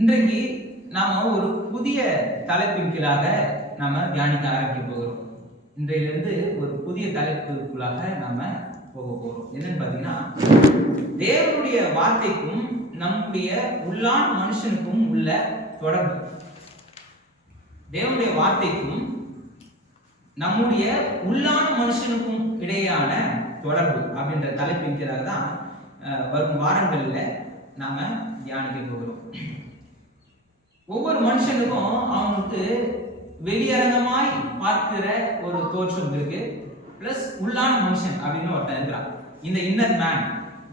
இன்றைக்கு நாம ஒரு புதிய தலைப்பின் கீழாக நாம தியானிக்க ஆரம்பிக்க போகிறோம். இன்றையிலிருந்து ஒரு புதிய தலைப்புக்குள்ளாக நாம போக போறோம். என்னன்னு பாத்தீங்கன்னா, தேவனுடைய வார்த்தைக்கும் நம்முடைய உள்ளான மனுஷனுக்கும் உள்ள தொடர்பு. தேவனுடைய வார்த்தைக்கும் நம்முடைய உள்ளான மனுஷனுக்கும் இடையான தொடர்பு அப்படின்ற தலைப்பின் கீழாக தான் வரும் வாரங்களில் நாம தியானிக்க போகிறோம். ஒவ்வொரு மனுஷனுக்கும் அவனுக்கு வெளியரங்கமாய் பார்க்கிற ஒரு தோற்றம் இருக்கு, பிளஸ் உள்ளான மனுஷன் அப்படின்னு ஒருத்தன் இருக்கிறான். இந்த inner man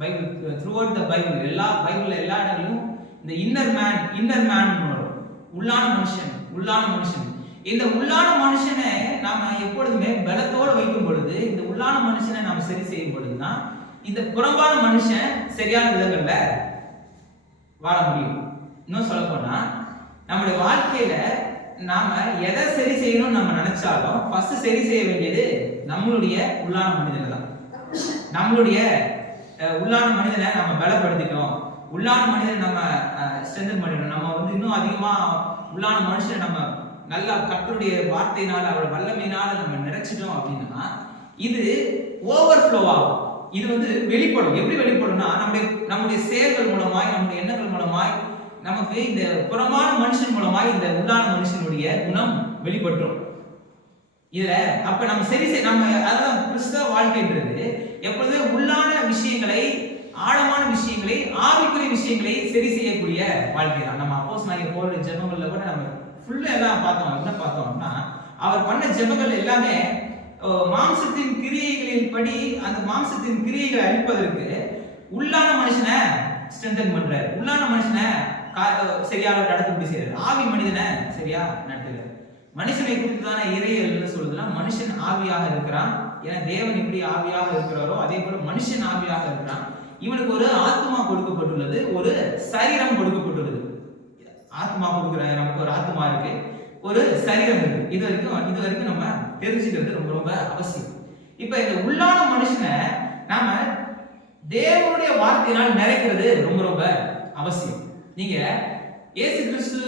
Bible through out the Bible எல்லா இடங்களிலும் இந்த இன்னர் மேன் வரும். உள்ளான மனுஷன். இந்த உள்ளான மனுஷனை நாம எப்பொழுதுமே பலத்தோடு வைக்கும் பொழுது, இந்த உள்ளான மனுஷனை நாம சரி செய்யும் பொழுதுதான் இந்த புறம்பான மனுஷன் சரியான விதங்கள்ல வாழ முடியும். இன்னும் சொல்ல போனா, நம்முடைய வாழ்க்கையில நாம எதை சரி செய்யணும்னு நம்ம நினைச்சாலும் ஃபர்ஸ்ட் சரி செய்ய வேண்டியது நம்மளுடைய உள்ளான மனிதனை தான். நம்மளுடைய உள்ளான மனிதனை நம்ம பலப்படுத்திட்டோம், உள்ளான மனிதனை நம்ம ஸ்ட்ரென்தன் பண்ணிடணும். நம்ம இன்னும் அதிகமா உள்ளான மனுஷனை நம்ம நல்லா கர்த்தருடைய வார்த்தையினால அவரோட வல்லமையினால நம்ம நிறைச்சிட்டோம் அப்படின்னா இது ஓவர்ஃப்ளோ ஆகும். இது வெளிப்படும். எப்படி வெளிப்படும்னா, நம்முடைய செயல்கள் மூலமாய், நம்முடைய எண்ணங்கள் மூலமாய், நமக்கு இந்த புறமான மனுஷன் மூலமாய் இந்த உள்ளான மனுஷனுடைய குணம் வெளிப்பட்டுரும். இதுல அப்ப நம்ம நம்ம அதான் கிறிஸ்தவ வாழ்க்கைன்றது எப்பொழுதுமே உள்ளான விஷயங்களை, ஆழமான விஷயங்களை, ஆவிக்குரிய விஷயங்களை சரி செய்யக்கூடிய வாழ்க்கை தான். நம்ம அப்போஸ்தலனாகிய பவுல் ஜெபங்கள்ல கூட நம்ம ஃபுல்லா எல்லாம் பார்த்தோம். என்ன பார்த்தோம்னா, அவர் பண்ண ஜெபங்கள் எல்லாமே மாம்சத்தின் கிரியைகளின் படி, அந்த மாம்சத்தின் கிரியைகளை அழிப்பதற்கு உள்ளான மனுஷனை ஸ்ட்ரென்தன் பண்றாரு, உள்ளான மனுஷனை சரியாக நடத்தும்படி செய்யறாரு, ஆவி மனிதனை சரியா நடத்துகிறார். மனுஷனை குறித்து தானே இறையல் சொல்லுதுன்னா, மனுஷன் ஆவியாக இருக்கிறான். ஏன்னா தேவன் எப்படி ஆவியாக இருக்கிறாரோ அதே போல மனுஷன் ஆவியாக இருக்கிறான். இவனுக்கு ஒரு ஆத்மா கொடுக்கப்பட்டுள்ளது, ஒரு சரீரம் கொடுக்கப்பட்டுள்ளது. ஆத்மா கொடுக்குற நமக்கு ஒரு ஆத்மா இருக்கு, ஒரு சரீரம் இருக்கு. இது வரைக்கும் நம்ம தெரிஞ்சுக்கிறது ரொம்ப ரொம்ப அவசியம். இப்ப இந்த உள்ளான மனுஷனை நாம தேவனுடைய வார்த்தையினால் நிறைக்கிறது ரொம்ப ரொம்ப அவசியம். நீங்க இயேசு கிறிஸ்து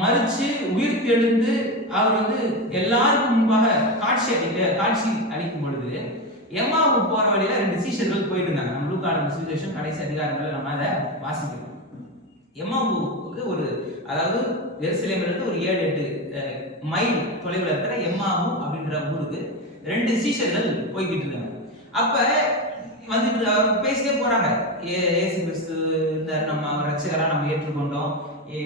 மரிச்சு உயிர் தெழுந்து அவர் எல்லாருக்கும் முன்பாக காட்சி அளிக்கும் பொழுது எம்மாவு போற வழியில 2 சீஷர்கள் போயிட்டு இருந்தாங்க. நம்ம லூக்கா சுவிசேஷம் கடைசி அதிகாரங்கள்ல நம்ம அதை வாசிக்கிறோம். எம்மாவுக்கு அதாவது எருசலேமிலிருந்து ஒரு 7-8 மைல் தொலைவில் இருக்கிற எம்மாவு அப்படின்ற ஊருக்கு 2 சீஷர்கள் போய்கிட்டு இருந்தாங்க. அப்ப அவர் பேசிட்டே போறாங்க. இயேசு கிறிஸ்து நம்ம அவர் ரட்சகரா நம்ம ஏற்றுக்கொண்டோம்,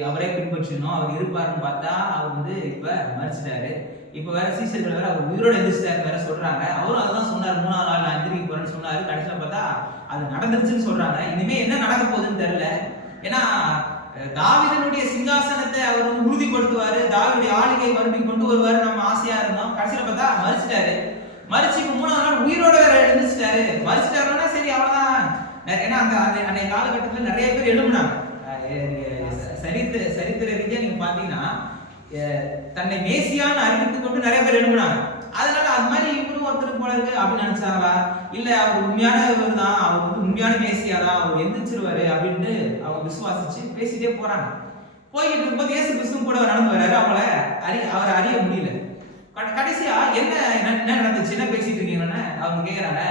அவரே பின்பற்றினோம், அவர் இருப்பாருன்னு பார்த்தா அவர் இப்ப மரிச்சிட்டாரு. இப்ப வேற சீசர்கள் வேற அவர் உயிரோட எந்திரிச்சிட்டாரு வேற சொல்றாங்க. அவரும் அதான் சொன்னார், 3ஆம் நாள் நான் எந்திரிக்க போறேன்னு சொன்னாரு. கடைசியில பார்த்தா அது நடந்துருச்சுன்னு சொல்றாங்க. இனிமே என்ன நடக்க போகுதுன்னு தெரியல. ஏன்னா தாவீதுடைய சிங்காசனத்தை அவர் உறுதிப்படுத்துவாரு, தாவீதுடைய ஆளுகை மறுபடியும் கொண்டு வருவாரு நம்ம ஆசையா இருந்தோம். கடைசியில பார்த்தா மரிச்சிட்டாரு. மரிச்சு 3ஆம் நாள் உயிரோட வேற எழுந்துச்சிட்டாரு. மரிச்சிட்டாருன்னா சரி அவ்வளவுதான். ஏன்னா அந்த காலகட்டத்தில் நிறைய பேர் எழுப்புனாங்க. சரித்திர ரீதியா நீங்க பாத்தீங்கன்னா தன்னை மேசியான்னு அறிவித்துக் கொண்டு நிறைய பேர் எழுப்புனாங்க. அதனால அது மாதிரி இவரும் ஒருத்தர் போல இருக்கு அப்படின்னு நினைச்சாங்களா, இல்ல அவர் உண்மையானவர் தான், அவர் உண்மையான மேசியா தான், அவர் எந்திரிச்சிருவாரு அப்படின்ட்டு அவங்க விசுவாசிச்சு பேசிட்டே போறாங்க. போய்கிட்டு இருக்கும்போது இயேசு கிறிஸ்து கூட நடந்து வர்றாரு. அவரை அறிய முடியல. கடைசியா என்ன நடந்துச்சு, என்ன பேசிட்டு இருக்கீங்கன்னு அவங்க கேட்கறாங்க.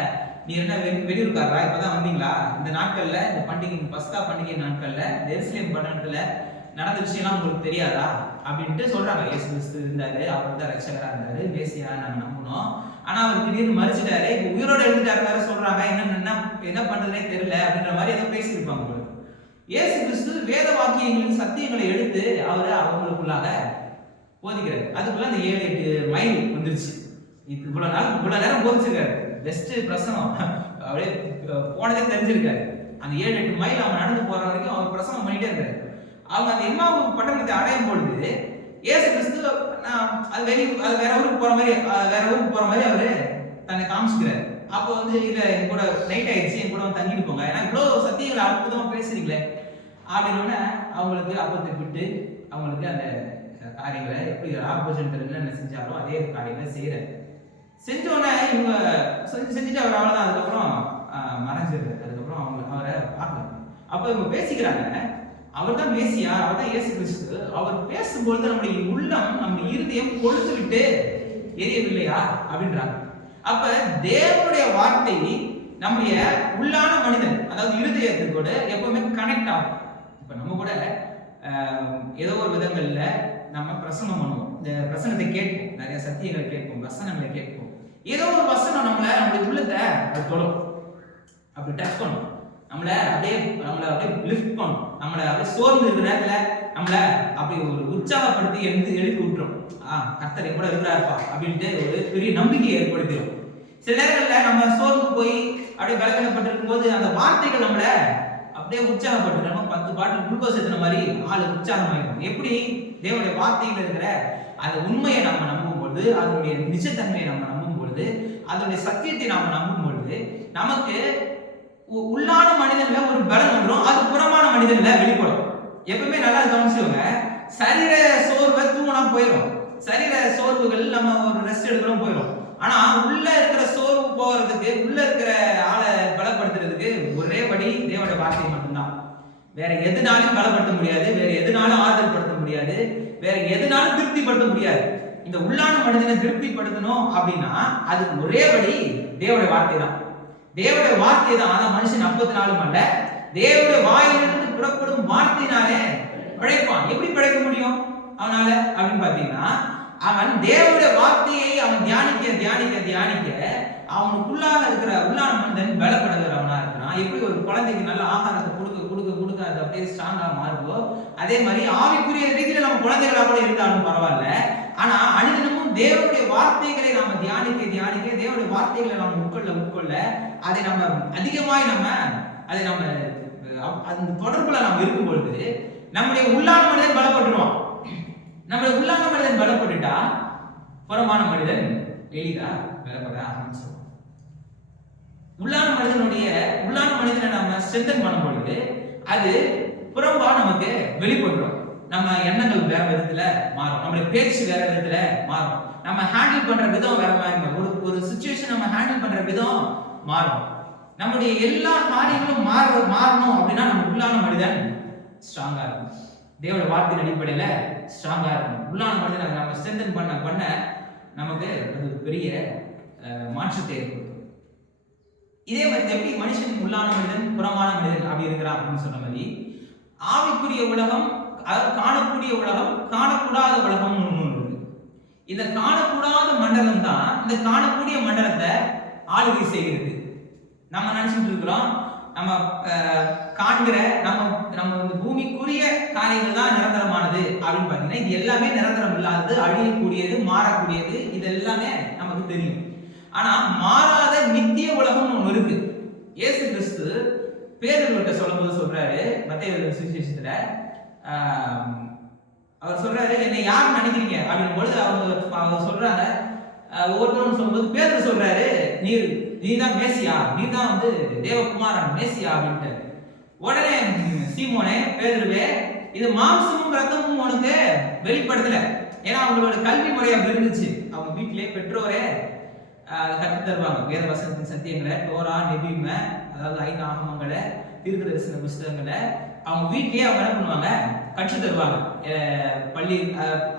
நீ என்ன வெளியூருக்காரா, இப்பதான் வந்தீங்களா? இந்த நாட்கள்ல, இந்த பண்டிகை பஸ்கா பண்டிகை நாட்கள்ல எருசலேம் பட்டணத்துல நடந்த விஷயம்லாம் உங்களுக்கு தெரியாதா அப்படின்ட்டு சொல்றாங்க. இயேசு கிறிஸ்து இருந்தாரு, அவர் தான் ரட்சகரா இருந்தாரு, மேசியா நாங்க நம்பணும். ஆனா அவர் திடீர்னு மரிச்சிட்டாரு, இப்ப உயிரோட எழுந்துட்டாரு வேற சொல்றாங்க. என்ன பண்றதுனே தெரியல அப்படின்ற மாதிரி ஏதோ பேசியிருப்பாங்க. இயேசு கிறிஸ்து வேத வாக்கியங்களின் சத்தியங்களை எடுத்து அவங்களுக்குள்ளாக போதிக்கிறாரு. அதுக்குள்ள அந்த 7-8 மைல் வந்துருச்சு. இவ்வளவு நேரம் போதிச்சிருக்காரு. பெஸ்ட் பிரசனம் அப்படியே போனதே தெரிஞ்சிருக்காரு. அந்த 7-8 மைல் அவன் நடந்து போற வரைக்கும் அவர் பிரசனம் பண்ணிட்டே இருக்காரு. அவங்க அந்த எம்மாவு பட்டணத்தை அடையும் பொழுது இயேசு கிறிஸ்து அது வேற ஊருக்கு போற மாதிரி அவரு தன்னை காமிச்சுக்கிறாரு. அப்போ இல்ல என் கூட நைட் ஆயிடுச்சு, என் கூட தங்கிட்டு போங்க, ஏன்னா இவ்வளவு சத்தியங்களை அற்புதமா பேசுறீங்களே அப்படின்னு அவங்களுக்கு அப்பத்தை விட்டு அவங்களுக்கு அந்த காரியங்களை எப்படி ஆப்போசிட் என்ன செஞ்சாரோ அதே காரியங்களை செய்யறாரு. செஞ்சோடனே இவங்க செஞ்சுட்டு அவர் அவ்வளவுதான். அதுக்கப்புறம் மறைஞ்சிருக்காரு. அதுக்கப்புறம் அவரை பார்க்கல. அப்ப இவங்க பேசிக்கிறாங்க, அவர் தான் மேசியா, அவர் தான் இயேசு கிறிஸ்து. அவர் பேசும்பொழுது நம்முடைய உள்ளம், நம்முடைய இருதயம் கொழுத்து விட்டு எரியவில்லையா அப்படின்றாங்க. அப்ப தேவனுடைய வார்த்தை நம்முடைய உள்ளான மனிதன், அதாவது இருதயத்துக்கூட எப்பவுமே கனெக்ட் ஆகும். இப்ப நம்ம கூட ஏதோ ஒரு விதங்கள்ல நம்ம பிரசங்கம் பண்ணுவோம், இந்த பிரசங்கத்தை கேட்போம், நிறைய சத்தியங்களை கேட்போம், வசனங்களை கேட்போம். ஏதோ ஒரு வசனம் நம்மளுடைய உள்ளத்தை அது தொடும், அப்படி டச் பண்ணும், நம்மளை அப்படியே லிஃப்ட் பண்ணும், நம்மளை அப்படியே சோர்ந்து இருக்கிற நேரத்துல நம்மளை அப்படி ஒரு உற்சாகப்படுத்தி எழுப்பி விட்டுரும். கர்த்தர் கூட இருக்கிறாருப்பா அப்படின்ட்டு ஒரு பெரிய நம்பிக்கையை ஏற்படுத்திடும். சில நேரங்கள்ல நம்ம சோர்ந்து போய் அப்படியே பலவீனப்பட்டிருக்கும் போது அந்த வார்த்தைகள் நம்மளை அப்படியே உற்சாகப்பட்டு, நம்ம 10 பாட்டில் குளுக்கோஸ் ஏற்றின மாதிரி ஆளு உற்சாகமாயிருக்கும். எப்படி தேவனுடைய வார்த்தைகள் இருக்கிற அந்த உண்மையை நம்ம நம்பும் பொழுது, அதனுடைய நிஜத்தன்மையை நம்ம நம்பும் பொழுது, அதனுடைய சத்தியத்தை நாம நம்பும் பொழுது, நமக்கு உள்ளான மனிதன்ல ஒரு பலம் வந்துடும், அது புறமான மனிதன்ல வெளிப்படும். எப்பவுமே நல்லா கவனிச்சுக்கோங்க, சரீர சோர்வை தூங்கினா போயிடும், சரீர சோர்வுகள் நம்ம ஒரு ரெஸ்ட் எடுக்கிறோம் போயிடும். ஆனா உள்ள இருக்கிற சோர்வு போகிறதுக்கு, உள்ள இருக்கிற ஆளை பலப்படுத்துறதுக்கு ஒரே வழி தேவனுடைய வார்த்தை மட்டும்தான். வேற எதுனாலும் பலப்படுத்த முடியாது, வேற எதுனாலும் ஆறுதல் படுத்த முடியாது, வேற எதுனாலும் திருப்திப்படுத்த முடியாது. இந்த உள்ளான மனிதனை திருப்திப்படுத்தணும் அப்படின்னா அதுக்கு ஒரே வழி தேவனுடைய வார்த்தை தான். தேவனுடைய வார்த்தை தான். ஆனா மனுஷன் 44 அல்ல, தேவனுடைய வாயிலிருந்து புறப்படும் வார்த்தையினாலே பிழைப்பான். எப்படி பிழைக்க முடியும் அவனால அப்படின்னு பாத்தீங்கன்னா, அவன் தேவனுடைய வார்த்தையை அவன் தியானிக்க தியானிக்க தியானிக்க அவனுக்குள்ளாக இருக்கிற உள்ளான மனிதன் பலப்படுகிறவனா இருக்கிறான். எப்படி ஒரு குழந்தைக்கு நல்ல ஆகாரத்தை கொடுக்க கொடுக்க கொடுக்க அது அப்படியே ஸ்ட்ராங்கா மாறுதோ, அதே மாதிரி ஆவிக்குரிய ரீதியில நம்ம குழந்தைகளா கூட இருந்தாலும் பரவாயில்ல, ஆனா அனுதினமும் தேவனுடைய வார்த்தைகளை நாம தியானிக்க தியானிக்க, தேவனுடைய வார்த்தைகளை நாம் உட்கொள்ள அதை நம்ம அதிகமாய் அதை நம்ம அந்த தொடர்புல நாம் இருக்கும் பொழுது நம்முடைய உள்ளான மனிதன் பலப்பட்டுருவான். நம்முடைய உள்ளான மனிதன் பலப்பட்டுட்டா புறமான மனிதன் எளிதா பலப்பட ஆரம்பிச்சிருவான். உள்ளான மனிதனை நம்ம ஸ்ட்ரென்தன் பண்ணும் பொழுது அது புறம்பா நமக்கு வெளிப்பட்டுரும். நம்ம எண்ணங்கள் வேற விதத்துல மாறும், நம்முடைய பேச்சு வேற விதத்துல மாறும், நம்ம ஹேண்டில் பண்ற விதம் வேற மாதிரி, ஒரு சிச்சுவேஷன் நம்ம ஹேண்டில் பண்ற விதம் மாறும். நம்முடைய எல்லா காரியங்களும் மாறணும் அப்படின்னா நம்ம உள்ளான மனிதன் ஸ்ட்ராங்கா இருக்கும், தேவனுடைய வார்த்தையின் அடிப்படையில ஸ்ட்ராங்கா இருக்கும். உள்ளான மனிதனை நம்ம ஸ்ட்ரென்தன் பண்ண நமக்கு அது பெரிய மாற்றத்தை ஏற்படுத்தும். இதே மாதிரி எப்படி மனுஷன் உள்ளான மனிதன் புறமான மனிதன் அப்படி இருக்கிறான் அப்படின்னு சொன்ன மாதிரி, ஆவிக்குரிய உலகம், காணக்கூடிய உலகம், காணக்கூடாத உலகம் ஒன்று இருக்கு. இந்த காணக்கூடாத மண்டலம் தான் இந்த காணக்கூடிய மண்டலத்தை ஆளுகை செய்கிறது. நம்ம நினைச்சிட்டு இருக்கிறோம், நம்ம காண்கிற நம்ம பூமிக்குரிய காரியங்கள் தான் நிரந்தரமானது அப்படின்னு பாத்தீங்கன்னா, இது எல்லாமே நிரந்தரம் இல்லாதது, அழியக்கூடியது, மாறக்கூடியது, இது எல்லாமே நமக்கு தெரியும். ஆனா மாறாத நித்திய உலகம் ஒன்று இருக்கு. இயேசு கிறிஸ்து பேதுருவிட்ட சொல்லும்போது சொல்றாரு, மத்தேயு சுவிசேஷத்துல அவர் சொல்றாரு, என்னை யார் நினைக்கிறீங்க அப்படின் பொழுது அவங்க சொல்றாங்க, ஒவ்வொருத்தரும் சொல்லும்போது பேதுரு சொல்றாரு, நீதான் மேசியா, நீதான் தேவகுமாரன் மேசியா அப்படின்ட்டு. உடனே சீமோனே, பேதுருவே, இது மாம்சமும் ரத்தமும் உனக்கு வெளிப்படுத்தல. ஏன்னா அவங்களோட கல்வி முறை அப்படி இருந்துச்சு. அவங்க வீட்டிலேயே பெற்றோரே கற்று தருவாங்க வேத வசனத்தின் சத்தியங்களை, தோரா, நெபீம, அதாவது 5 ஆகமங்களை, தீர்க்க தரிசன புஸ்தகங்களை அவங்க வீட்லயே அவங்க என்ன பண்ணுவாங்க, கற்று தருவாங்க.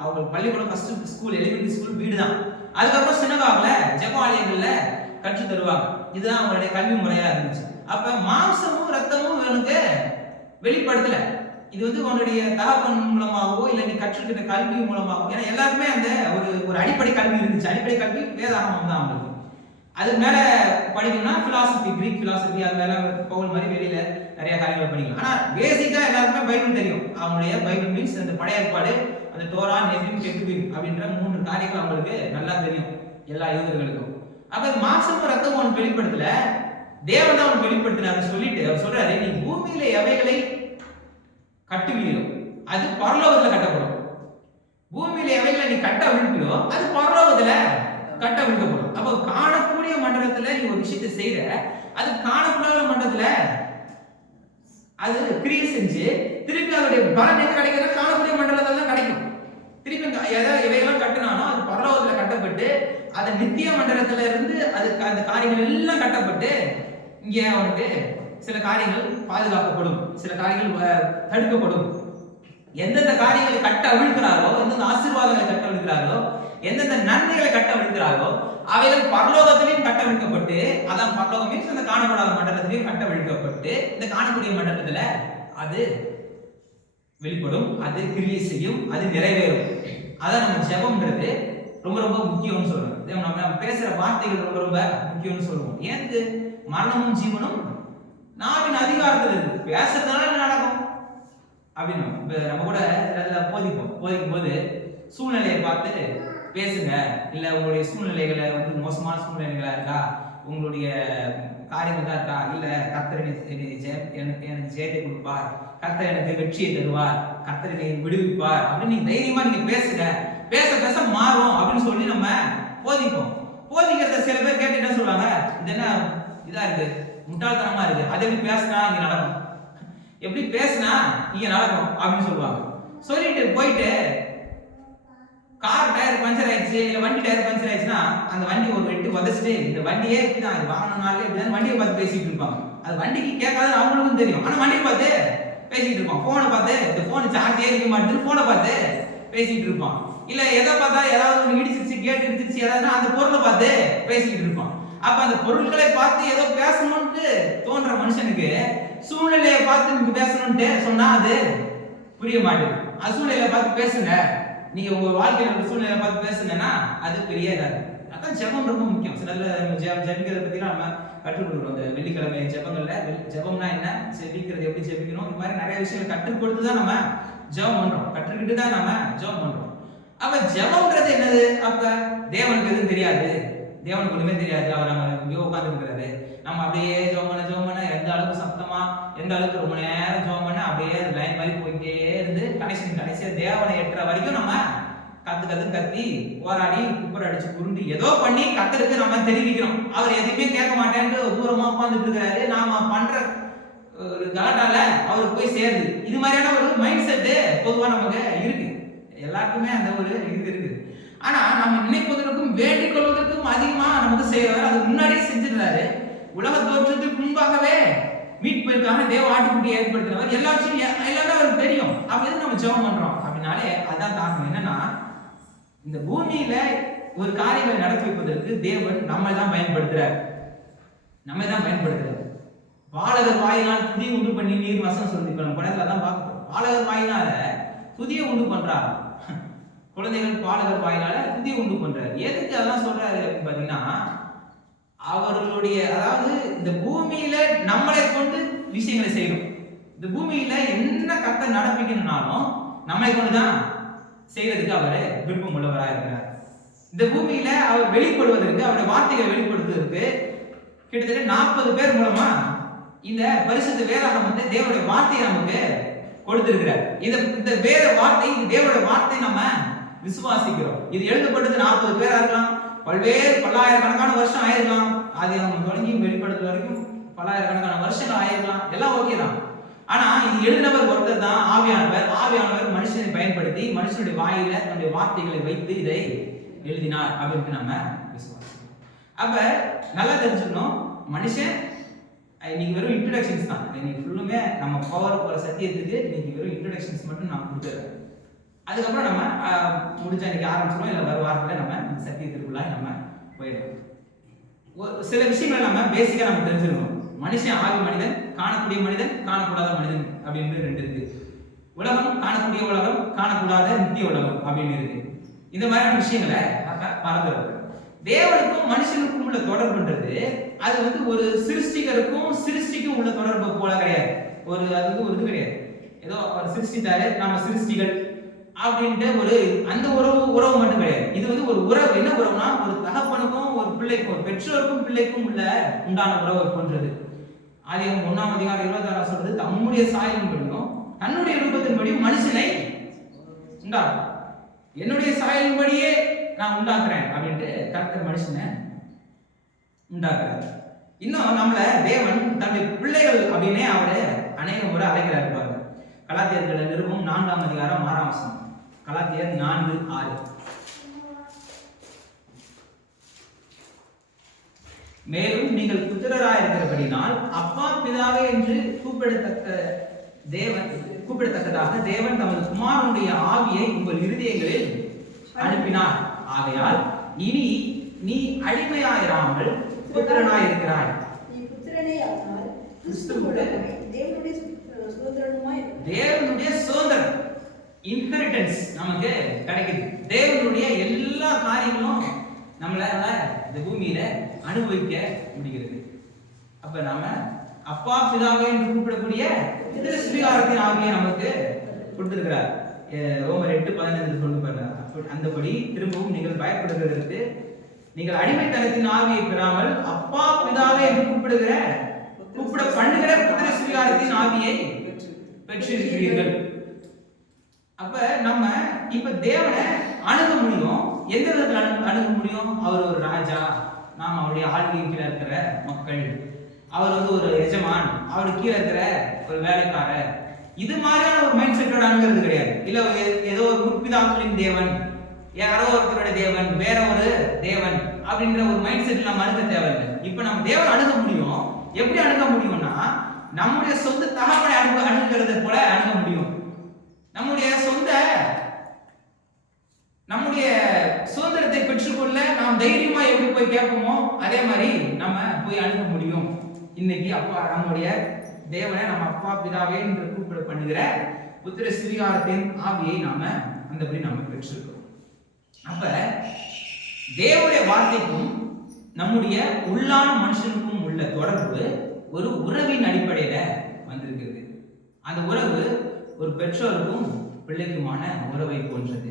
அவங்க பள்ளிக்கூடம் ஃபர்ஸ்ட் ஸ்கூல், எலிமெண்டரி ஸ்கூல் வீடு தான். அதுக்கப்புறம் சினகாகுல, ஜெப ஆலயங்கள்ல கற்று தருவாங்க. இதுதான் அவங்களுடைய கல்வி முறையா இருந்துச்சு. அப்ப மாம்சமும் ரத்தமும் இவனுக்கு வெளிப்படுத்தல. இது உன்னுடைய தகப்பன் மூலமாகவோ இல்ல நீ கற்றுக்கிட்ட கல்வி மூலமாகவோ, ஏன்னா எல்லாருமே அந்த ஒரு அடிப்படை கல்வி இருந்துச்சு. அடிப்படை கல்வி வேதாகமம் தான் அவங்களுக்கு. அதுக்கு மேல படிக்கணும்னா பிலாசபி, கிரீக் பிலாசபி, அது மேல பவுல் மாதிரி வெளியில நிறைய காரியங்கள் படிக்கலாம். ஆனா பேசிக்கா எல்லாருக்குமே பைபிள் தெரியும். அவங்களுடைய பைபிள் மீன்ஸ் அந்த பழைய ஏற்பாடு, அந்த தோரா, நெபீம், கெத்துபீம் அப்படின்ற 3 காரியங்கள் அவங்களுக்கு நல்லா தெரியும், எல்லா யூதர்களுக்கும். அப்ப மாம்சமும் ரத்தம் அவனுக்கு வெளிப்படுத்தல, தேவன் தான் அவனுக்கு வெளிப்படுத்தினார் சொல்லிட்டு அவர் சொல்றாரு, நீ பூமியில எவைகளை கட்டுவீரோ அது பரலோகத்துல கட்டப்படும், பூமியில எவைகளை நீ கட்ட விழுப்பியோ அது பரலோகத்துல கட்ட விழுக்கப்படும். அப்போ காணக்கூடிய மண்டலத்துல நீ ஒரு விஷயத்தை செய்யற, அது காணக்கூடாத மண்டலத்துல அது கிரியை செஞ்சு திருப்பி அதோடைய பலன் எங்க கிடைக்கிற, காணக்கூடிய மண்டலத்துல தான் கிடைக்கும். திருப்பி எவையெல்லாம் கட்டினானோ அது பரலோகத்துல கட்டப்பட்டு, அது நித்திய மண்டலத்துல இருந்து அதுக்கு அந்த காரியங்கள் எல்லாம் கட்டப்பட்டு இங்கே அவனுக்கு சில காரியங்கள் பாதுகாக்கப்படும். சில காரியங்கள் தடுக்கப்படும். எந்தெந்த காரியங்களை கட்ட அவிழ்க்கிறாரோ, எந்தெந்த ஆசீர்வாதங்களை கட்ட அவிழ்க்கிறாரோ, எந்தெந்த நன்மைகளை கட்ட அவிழ்க்கிறாரோ அவைகள் பரலோகத்திலையும் கட்டவிழ்க்கப்பட்டு, அதான் பரலோகம் மீன்ஸ் அந்த காணப்படாத மண்டலத்திலையும் கட்டவிழ்க்கப்பட்டு, இந்த காணக்கூடிய மண்டலத்துல அது வெளிப்படும், அது கிரியை செய்யும், அது நிறைவேறும். அதான் நம்ம ஜெபம்ன்றது ரொம்ப ரொம்ப முக்கியம்னு சொல்றோம். நம்ம பேசுற வார்த்தைகள் ரொம்ப ரொம்ப முக்கியம்னு சொல்லுவோம். ஏன் மரணமும் ஜீவனும் நாவின் அதிகாரத்தில் இருக்கு. பேசுறதுனால நடக்கும் அப்படின்னு நம்ம கூட போதிக்கும் போது சூழ்நிலையை பார்த்து பேசுங்க. இல்ல உங்களுடைய சூழ்நிலைகளை வந்து மோசமான சூழ்நிலைகளா இருக்கா, உங்களுடைய காரியங்கள் தான் இருக்கா, இல்ல கர்த்தர் எனக்கு ஜெயத்தை கொடுப்பார், கர்த்தர் எனக்கு வெற்றியை தருவார், கர்த்தர் என்னை விடுவிப்பார் அப்படின்னு நீங்க தைரியமா நீங்க பேசுங்க. பேச பேச மாறும் அப்படின்னு சொல்லி நம்ம போதிப்போம். போதிக்கிறத சில பேர் கேட்டு என்ன சொல்லுவாங்க, இது என்ன இதா இருக்கு, முட்டாள்தனமா இருக்கு, அது எப்படி பேசினா இங்க நடக்கும், எப்படி பேசினா இங்க நடக்கும் அப்படின்னு சொல்லுவாங்க. சொல்லிட்டு போயிட்டு கார் டயர் பஞ்சர் ஆயிடுச்சு, இல்ல வண்டி டயர் பஞ்சர் ஆயிடுச்சுன்னா அந்த வண்டி ஒரு வெட்டு உதச்சிட்டு இந்த வண்டியே இப்படிதான், இது வாங்கினாலே இப்படிதான் வண்டியை பார்த்து பேசிட்டு இருப்பாங்க. அது வண்டிக்கு கேட்காதுன்னு அவங்களுக்கும் தெரியும், ஆனா வண்டியை பார்த்து பேசிட்டு இருப்பான். போனை பார்த்து இந்த போன் சார்ஜ் ஏறிக்க மாட்டேன்னு போனை பார்த்து பேசிட்டு இருப்பான். இல்ல எதை பார்த்தா ஏதாவது இடிச்சிருச்சு, கேட் இடிச்சிருச்சு ஏதாவது அந்த பொருளை பார்த்து பேசிட்டு இருப்பான். அப்ப அந்த பொருட்களை பார்த்து ஏதோ பேசணும்னு தோன்ற மனுஷனுக்கு சூழ்நிலையை பார்த்து நீங்க பேசணும்னு சொன்னா அது புரிய மாட்டேங்குது. அது சூழ்நிலையை பார்த்து பேசுங்க, நீங்க உங்க வாழ்க்கையில சூழ்நிலை பார்த்து பேசுங்கன்னா அது பெரிய இதா இருக்கு. அதான் ஜெபம் ரொம்ப முக்கியம். சில ஜெபிக்கிறத பத்தி நம்ம கற்றுக் கொடுக்குறோம். அந்த வெள்ளிக்கிழமை ஜெபங்கள்ல ஜெபம்னா என்ன, ஜெபிக்கிறது எப்படி ஜெபிக்கணும், இந்த மாதிரி நிறைய விஷயங்கள் கற்றுக் கொடுத்து தான் நம்ம ஜெபம் பண்றோம், கற்றுக்கிட்டு தான் நம்ம ஜெபம் பண்றோம். அப்ப ஜெபம்ன்றது என்னது? அப்ப தேவனுக்கு எதுவும் தெரியாது, தேவனுக்கு ஒண்ணுமே தெரியாது, அவர் நம்ம இங்கே உட்கார்ந்து இருக்கிறாரு, நம்ம அப்படியே ஜெபம் பண்ண எந்த அளவுக்கு சத்தமா, எந்த அளவுக்கு ரொம்ப நேரம் ஜெபம் பண்ண அப்படியே லைன் மாதிரி போயிட்டே இருந்து கடைசியா தேவனை எட்டுற வரைக்கும் நம்ம கத்தி போராடி குப்பர் அடிச்சு புருண்டு ஏதோ பண்ணி கத்தருக்கு நம்ம தெரிவிக்கிறோம். அவர் எதுவுமே கேட்க மாட்டேன்னு தூரமா உட்கார்ந்துட்டு இருக்கிறாரு. நாம பண்ற ஒரு கலாட்டால அவருக்கு போய் சேருது. இது மாதிரியான ஒரு மைண்ட் செட்டு பொதுவா நமக்கு இருக்கு, எல்லாருக்குமே அந்த ஒரு இது இருக்குது. ஆனா நம்ம நினைப்பதற்கும் வேண்டிக் கொள்வதற்கும் அதிகமா நமக்கு செய்யறவர் அது முன்னாடியே செஞ்சிருந்தாரு. உலக தோற்றத்துக்கு முன்பாகவே மீட்பதற்காக தேவ ஆட்டுக்குட்டியை ஏற்படுத்தினவர், எல்லாரும் அவருக்கு தெரியும். அப்படி நம்ம ஜெபம் பண்றோம் அப்படின்னாலே அதான் தாக்கம். என்னன்னா இந்த பூமியில ஒரு காரியங்களை நடத்தி வைப்பதற்கு தேவன் நம்மை தான் பயன்படுத்துறார். பாலகர் வாயினால் துதியை உண்டு பண்ணி நீர் வசனம் சொல்லி இப்ப நம்ம படத்துல தான் பார்க்கிறோம். பாலகர் வாயினால துதியை உண்டு பண்றாரு, குழந்தைகள் பாலகர் வாயினால துதியை உண்டு பண்றாரு. எதுக்கு அதெல்லாம் சொல்றாரு அப்படின்னு பாத்தீங்கன்னா, அவர்களுடைய அதாவது இந்த பூமியில நம்மளை கொண்டு விஷயங்களை செய்யணும். இந்த பூமியில என்ன கர்த்தர் நடப்பிக்கணும்னாலும் நம்மளை கொண்டுதான் செய்யறதுக்கு அவர் விருப்பம் உள்ளவராக இருக்கிறார். இந்த பூமியில அவர் வெளிப்படுவதற்கு, அவருடைய வார்த்தைகளை வெளிப்படுத்துவதற்கு கிட்டத்தட்ட 40 பேர் மூலமா இந்த பரிசுத்த வேதாகம் வந்து தேவனுடைய வார்த்தையை நமக்கு கொடுத்திருக்கிறார். இந்த வேத வார்த்தை, தேவனுடைய வார்த்தை நம்ம விசுவாசிக்கிறோம். இது எழுதப்பட்டது 40 பேரா இருக்கலாம், பல்லாயிரக்கணக்கான வருஷம் ஆயிருக்கலாம், அது நம்ம தொடங்கி வெளிப்படுத்துற வரைக்கும் பல்லாயிரக்கணக்கான வருஷங்கள் ஆயிருக்கலாம், எல்லாம் ஓகே தான். ஆனா இது எழுதினவர் ஒருத்தர் தான், ஆவியானவர் மனுஷனை பயன்படுத்தி மனுஷனுடைய வாயில தன்னுடைய வார்த்தைகளை வைத்து இதை எழுதினார் அப்படின்னு நம்ம விசுவாசிக்கிறோம். அப்ப நல்லா தெரிஞ்சுக்கணும், மனுஷன் இன்னைக்கு வெறும் இன்ட்ரோடக்ஷன்ஸ் தான். இன்னைக்கு ஃபுல்லுமே நம்ம போற சத்தியத்துக்கு இன்னைக்கு வெறும் இன்ட்ரோடக்ஷன்ஸ் மட்டும் நான் கொடுத்துறேன். அதுக்கப்புறம் நம்ம முடிஞ்ச இன்னைக்கு ஆரம்பிச்சிடும், இல்லை வர வாரத்தில் நம்ம சத்தியத்திற்குள்ளாக நம்ம போயிடுவோம். சில விஷயங்களை நம்ம பேசிக்கா நம்ம தெரிஞ்சுக்கணும். மனுஷன் ஆவி மனிதன், காணக்கூடிய மனிதன், காணக்கூடாத மனிதன் அப்படின்னு 2 இருக்கு. உலகம், காணக்கூடிய உலகம், காணக்கூடாத நித்திய உலகம் அப்படின்னு இருக்கு. இந்த மாதிரியான விஷயங்களை மறந்துடுறோம். தேவனுக்கும் மனுஷனுக்கும் உள்ள தொடர்புன்றது அது வந்து ஒரு சிருஷ்டிக்கும் உள்ள தொடர்பு போல கிடையாது. அது வந்து ஒரு இது கிடையாது, ஏதோ ஒரு சிருஷ்டித்தாரு நம்ம சிருஷ்டிகள் அப்படின்ட்டு அந்த உறவு மட்டும் கிடையாது. இது வந்து ஒரு உறவு. என்ன உறவுனா, ஒரு தகப்பனுக்கும் ஒரு பிள்ளைக்கும், ஒரு பெற்றோருக்கும் பிள்ளைக்கும் உண்டான உறவு போன்றது. ஆதியாகமம் 1ஆம் அதிகாரம் 26 சொல்றது, தம்முடைய சாயலின்படியும் தன்னுடைய ரூபத்தின்படியும் மனுஷனை உண்டாக்கும். என்னுடைய சாயலின்படியே நான் உண்டாக்குறேன் அப்படின்ட்டு கர்த்தர் மனுஷனை உண்டாக்குறாரு. இன்னும் நம்மள தேவன் தன்னுடைய பிள்ளைகள் அப்படின்னே அவரு அநேக முறை அழைக்கிறாரு பாருங்க. கலாத்தியர்கள் நிருபம் 4ஆம் அதிகாரம் 6ஆம் வசனம். கலாத்தியர் 4:6. மேலும் நீங்கள் புத்திரராய் இருக்கிறபடினால் அப்பா பிதாவே என்று கூப்பிடத்தக்க தேவன் கூப்பிடத்தக்கதாக தேவன் தமது குமாரனுடைய ஆவியை உங்கள் இருதயங்களில் அனுப்பினார். ஆகையால் இனி நீ அடிமையாயிராமல் புத்திரனாயிருக்கிறாய். தேவனுடைய சுதந்திரம் இன்ஹெரிட்டன்ஸ் நமக்கு கிடைக்குது. தேவனுடைய எல்லா காரியங்களும் நம்மளால இந்த பூமியில அனுபவிக்க முடிகிறது. அப்ப நாம அப்பா பிதாவே என்று கூப்பிடக்கூடிய இந்த ஸ்வீகாரத்தின் ஆவியை நமக்கு கொடுத்திருக்கிறார். ரோமர் 8:15 சொல்லி பாருங்க. அந்தபடி திரும்பவும் நீங்கள் பயப்படுகிறதற்கு நீங்கள் அடிமைத்தனத்தின் ஆவியை பெறாமல் அப்பா பிதாவே என்று கூப்பிட பண்ணுகிற புத்திர ஸ்வீகாரத்தின் ஆவியை பெற்றிருக்கிறீர்கள். அப்ப நம்ம இப்ப தேவனை அணுக முடியும். எந்த விதத்துல அணுக முடியும்? அவர் ஒரு ராஜா, நாம் அவருடைய ஆளுகையின் கீழே இருக்கிற மக்கள். அவர் ஒரு எஜமான், அவருக்கு கீழே இருக்கிற ஒரு வேலைக்காரர். இது மாதிரியான ஒரு மைண்ட் செட்டோட அணுகிறது கிடையாது. இல்ல ஏதோ ஒரு முற்பிதாக்களின் தேவன், யாரோ ஒருத்தருடைய தேவன், வேற ஒரு தேவன் அப்படின்ற ஒரு மைண்ட் செட்ல நம்ம அணுக தேவையில்லை. இப்ப நம்ம தேவன் அணுக முடியும். எப்படி அணுக முடியும்னா நம்முடைய சொந்த தகப்பனை அணுகிறது போல அணுக முடியும். நம்முடைய சுதந்திரத்தை பெற்றுக்கொள்ள நாம் தைரியமா எப்படி போய் கேட்போமோ அதே மாதிரி நம்ம போய் அணுக முடியும். இன்னைக்கு அப்பா நம்முடைய தேவனை நம்ம அப்பா பிதாவே என்று கூப்பிட பண்ணுகிற புத்திர ஸ்வீகாரத்தின் ஆவியை நாம அந்தபடி நம்ம பெற்றிருக்கிறோம். அப்ப தேவனுடைய வார்த்தைக்கும் நம்முடைய உள்ளான மனுஷனுக்கும் உள்ள தொடர்பு ஒரு உறவின் அடிப்படையில வந்திருக்கிறது. அந்த உறவு ஒரு பெற்றோருக்கும் பிள்ளைக்குமான உறவை போன்றது.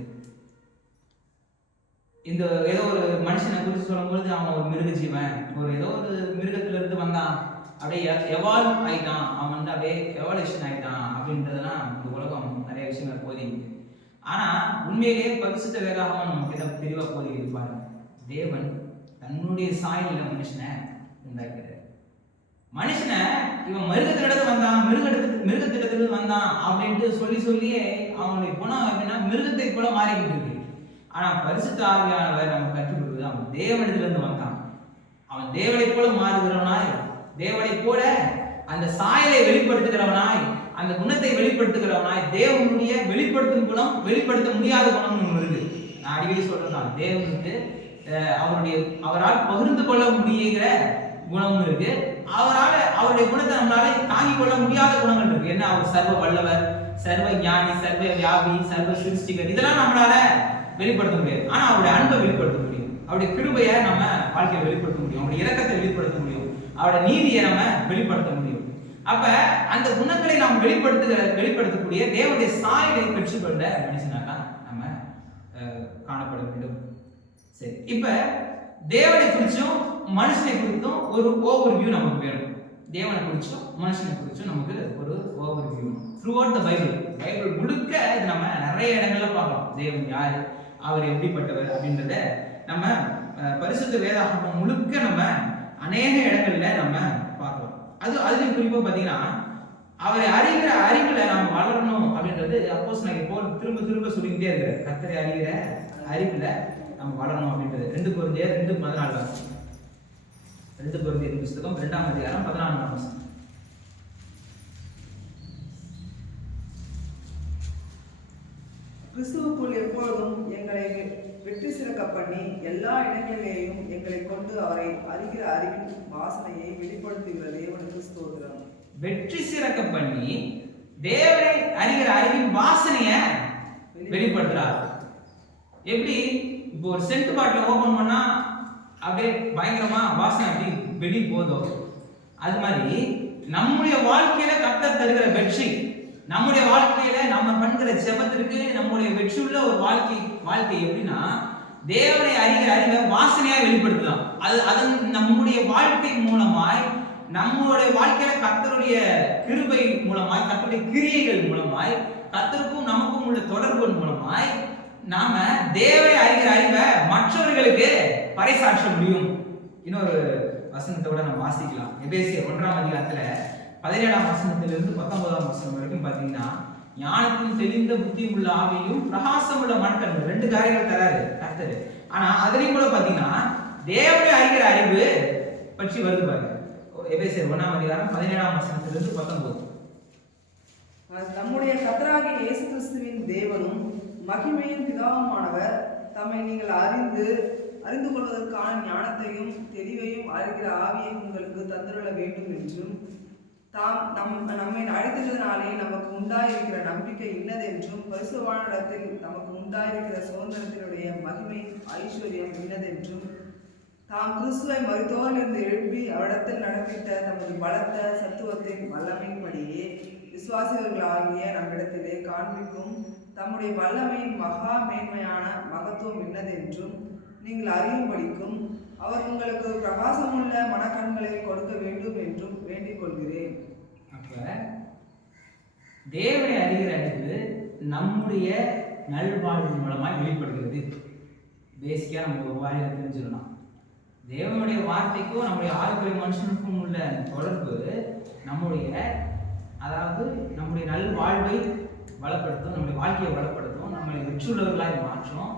இந்த ஏதோ ஒரு மனுஷனை குறித்து சொல்லும்போது அவன் ஒரு மிருக ஜீவன், ஏதோ ஒரு மிருகத்துல இருந்து வந்தான், அப்படியே எவால்வ் ஆயிட்டான், அவன் அப்படியே எவால்யூஷன் ஆயிட்டான் அப்படின்றதுலாம் இந்த உலகம் நிறைய விஷயங்கள் போதிக்குது. ஆனா உண்மையிலேயே பரிசுத்த வேதாகமம் நமக்கு இதை தெளிவா போதிக்குது பாருங்க. தேவன் தன்னுடைய சாயலில மனுஷனை உண்டாக்கிறார். மனுஷனை இவன் மிருகத்திலிருந்து வந்தான், மிருகத்திடத்திலிருந்து வந்தான் அப்படின்ட்டு சொல்லியே அவனுடைய குணம் எப்படின்னா மிருகத்தை போல மாறிக்கிட்டு இருக்கு. ஆனா பரிசுத்த ஆவியானவர் நம்ம கற்றுக் கொடுக்குது, அவன் தேவனிடத்திலிருந்து வந்தான். அவன் தேவனை போல மாறுகிறவனாய், தேவனை போல அந்த சாயலை வெளிப்படுத்துகிறவனாய், அந்த குணத்தை வெளிப்படுத்துகிறவனாய், தேவனுடைய வெளிப்படுத்தும் குணம், வெளிப்படுத்த முடியாத குணம் ஒன்று இருக்கு. நான் அடிக்கடி சொல்றதான், தேவனுக்கு அவரால் பகிர்ந்து கொள்ள முடியுகிற குணம் இருக்கு, அவருடைய குணத்தை நம்மளால தாங்கிக் கொள்ள முடியாத குணங்கள் இருக்கு. என்ன? அவர் சர்வ வல்லவர், சர்வ ஞானி, சர்வ வியாபி, சர்வ சிருஷ்டிகர். இதெல்லாம் நம்மளால வெளிப்படுத்த முடியாது. ஆனா அவருடைய அன்பை வெளிப்படுத்த முடியும், அவருடைய கிருபையை நம்ம வாழ்க்கையை வெளிப்படுத்த முடியும், அவருடைய இரக்கத்தை வெளிப்படுத்த முடியும், அவருடைய நீதியை நம்ம வெளிப்படுத்த முடியும். அப்ப அந்த குணங்களை நாம் வெளிப்படுத்தக்கூடிய தேவனுடைய சாயலை பெற்றுக்கொண்ட மனுஷனாக நம்ம காணப்பட வேண்டும். சரி, இப்ப தேவனை குறிச்சும் மனுஷனை குறித்தும் ஒரு ஓவர் வியூ நமக்கு வேணும். தேவனை குறிச்சும் மனுஷனை குறிச்சும் நமக்கு ஒரு over view through out the Bible முழுக்க இது நம்ம நிறைய இடங்கள்ல பார்க்கலாம். தேவன் யாரு, அவர் எப்படிப்பட்டவர் அப்படின்றத நம்ம பரிசுத்த வேதாகமம் முழுக்க நம்ம அநேக இடங்கள்ல நம்ம பார்க்கலாம். அதுலயும் குறிப்பா பாத்தீங்கன்னா அவரை அறிகிற அறிவுல நம்ம வளரணும் அப்படின்றது அப்போஸ்தலனாகிய பவுல் திரும்ப சொல்லிக்கிட்டே இருக்கிறார். கர்த்தரை அறிகிற அறிவுல நம்ம வளரணும் அப்படின்றது 2 கொரிந்தியர் 2:14 2 கொரிந்தியர் புத்தகம் 2ஆம் அதிகாரம் 14ஆம் வசனம். கிறிஸ்துவுக்குள் எப்பொழுதும் எங்களை வெற்றி சிறக்க பண்ணி எல்லா இடங்களிலேயும் எங்களை கொண்டு அவரை அறிகிற அறிவின் வாசனையை வெளிப்படுத்துகிற தேவனுக்கு ஸ்தோத்திரம். வெற்றி சிறக்க பண்ணி தேவனை அறிகிற அறிவின் வாசனையை வெளிப்படுத்துறார். எப்படி? இப்போ ஒரு சென்ட் பாட்டில் ஓபன் பண்ணா அப்படியே பயங்கரமா வாசனை அப்படி வெளியே போதும். அது மாதிரி நம்முடைய வாழ்க்கையில கர்த்தர் தருகிற வெற்றி, நம்முடைய வாழ்க்கையில நம்ம பண்ணுகிற ஜெபத்திற்கு நம்முடைய வெற்றி உள்ள ஒரு வாழ்க்கை எப்படின்னா தேவனை அறிகிற அறிவை வாசனையா வெளிப்படுத்தலாம். அதன் நம்முடைய வாழ்க்கை மூலமாய், நம்மளுடைய வாழ்க்கையில கர்த்தருடைய கிருபை மூலமாய், கர்த்தருடைய கிரியைகள் மூலமாய், கர்த்தருக்கும் நமக்கும் உள்ள தொடர்பு மூலமாய் நாம தேவனை அறிகிற அறிவை மற்றவர்களுக்கு பறைசாற்ற முடியும். இன்னொரு வசனத்தோட நம்ம வாசிக்கலாம். எபேசியர் 1ஆம் அதிகாரத்துல 17ஆம் வசனத்திலிருந்து 19ஆம் வசனம் வரைக்கும் பாத்தீங்கன்னா, ஞானத்தின் தெளிந்த புத்தி உள்ள ஆவியும் பிரகாசம் உள்ள மனக்கண்கள் 2 காரியங்கள் தராரு கர்த்தர். ஆனா அதுலயும் கூட பாத்தீங்கன்னா தேவனை அறிகிற அறிவு பற்றி வருது பாருங்க. எபேசியர் 1ஆம் அதிகாரம் 17ஆம் வசனத்திலிருந்து 19. நம்முடைய கர்த்தராகிய இயேசு கிறிஸ்துவின் தேவனும் மகிமையின் பிதாவுமானவர் தம்மை நீங்கள் அறிந்து கொள்வதற்கான ஞானத்தையும் தெளிவையும் அறிகிற ஆவியை உங்களுக்கு தந்துள்ள வேண்டும் என்றும் நம்மை அழைத்ததினாலே நமக்கு உண்டாயிருக்கிற நம்பிக்கை இன்னதென்றும் பரிசுத்தவானிடத்தில் நமக்கு உண்டாயிருக்கிற சுதந்திரத்தினுடைய மகிமை ஐஸ்வர்யம் இன்னதென்றும் தாம் கிறிஸ்துவை மரித்தோரிலிருந்து எழுப்பி அவரிடத்தில் நடப்பித்த தமது பலத்த சத்துவத்தின் வல்லமையின்படியே விசுவாசிகர்களாகிய நம்மிடத்திலே காண்பிக்கும் தம்முடைய வல்லமையின் மகா மேன்மையான மகத்துவம் என்னதென்றும் நீங்கள் அறியும்படிக்கும் அவர் உங்களுக்கு பிரகாசமுள்ள மனக்கண்களை கொடுக்க வேண்டும் என்றும் வேண்டிக் கொள்கிறேன். அப்ப தேவனை அறிகிற அறிவு நம்முடைய நல்வாழ்வு மூலமாய் வெளிப்படுகிறது. பேசிக்கா நம்ம ஒரு வாயில தெரிஞ்சிடலாம். தேவனுடைய வார்த்தைக்கும் நம்முடைய ஆறுகிற மனுஷனுக்கும் உள்ள தொடர்பு நம்முடைய நம்முடைய நல்வாழ்வை பலப்படுத்தும், நம்முடைய வாழ்க்கையை பலப்படுத்தும், நம்மளை வெற்றுள்ளவர்களாய் மாற்றும்,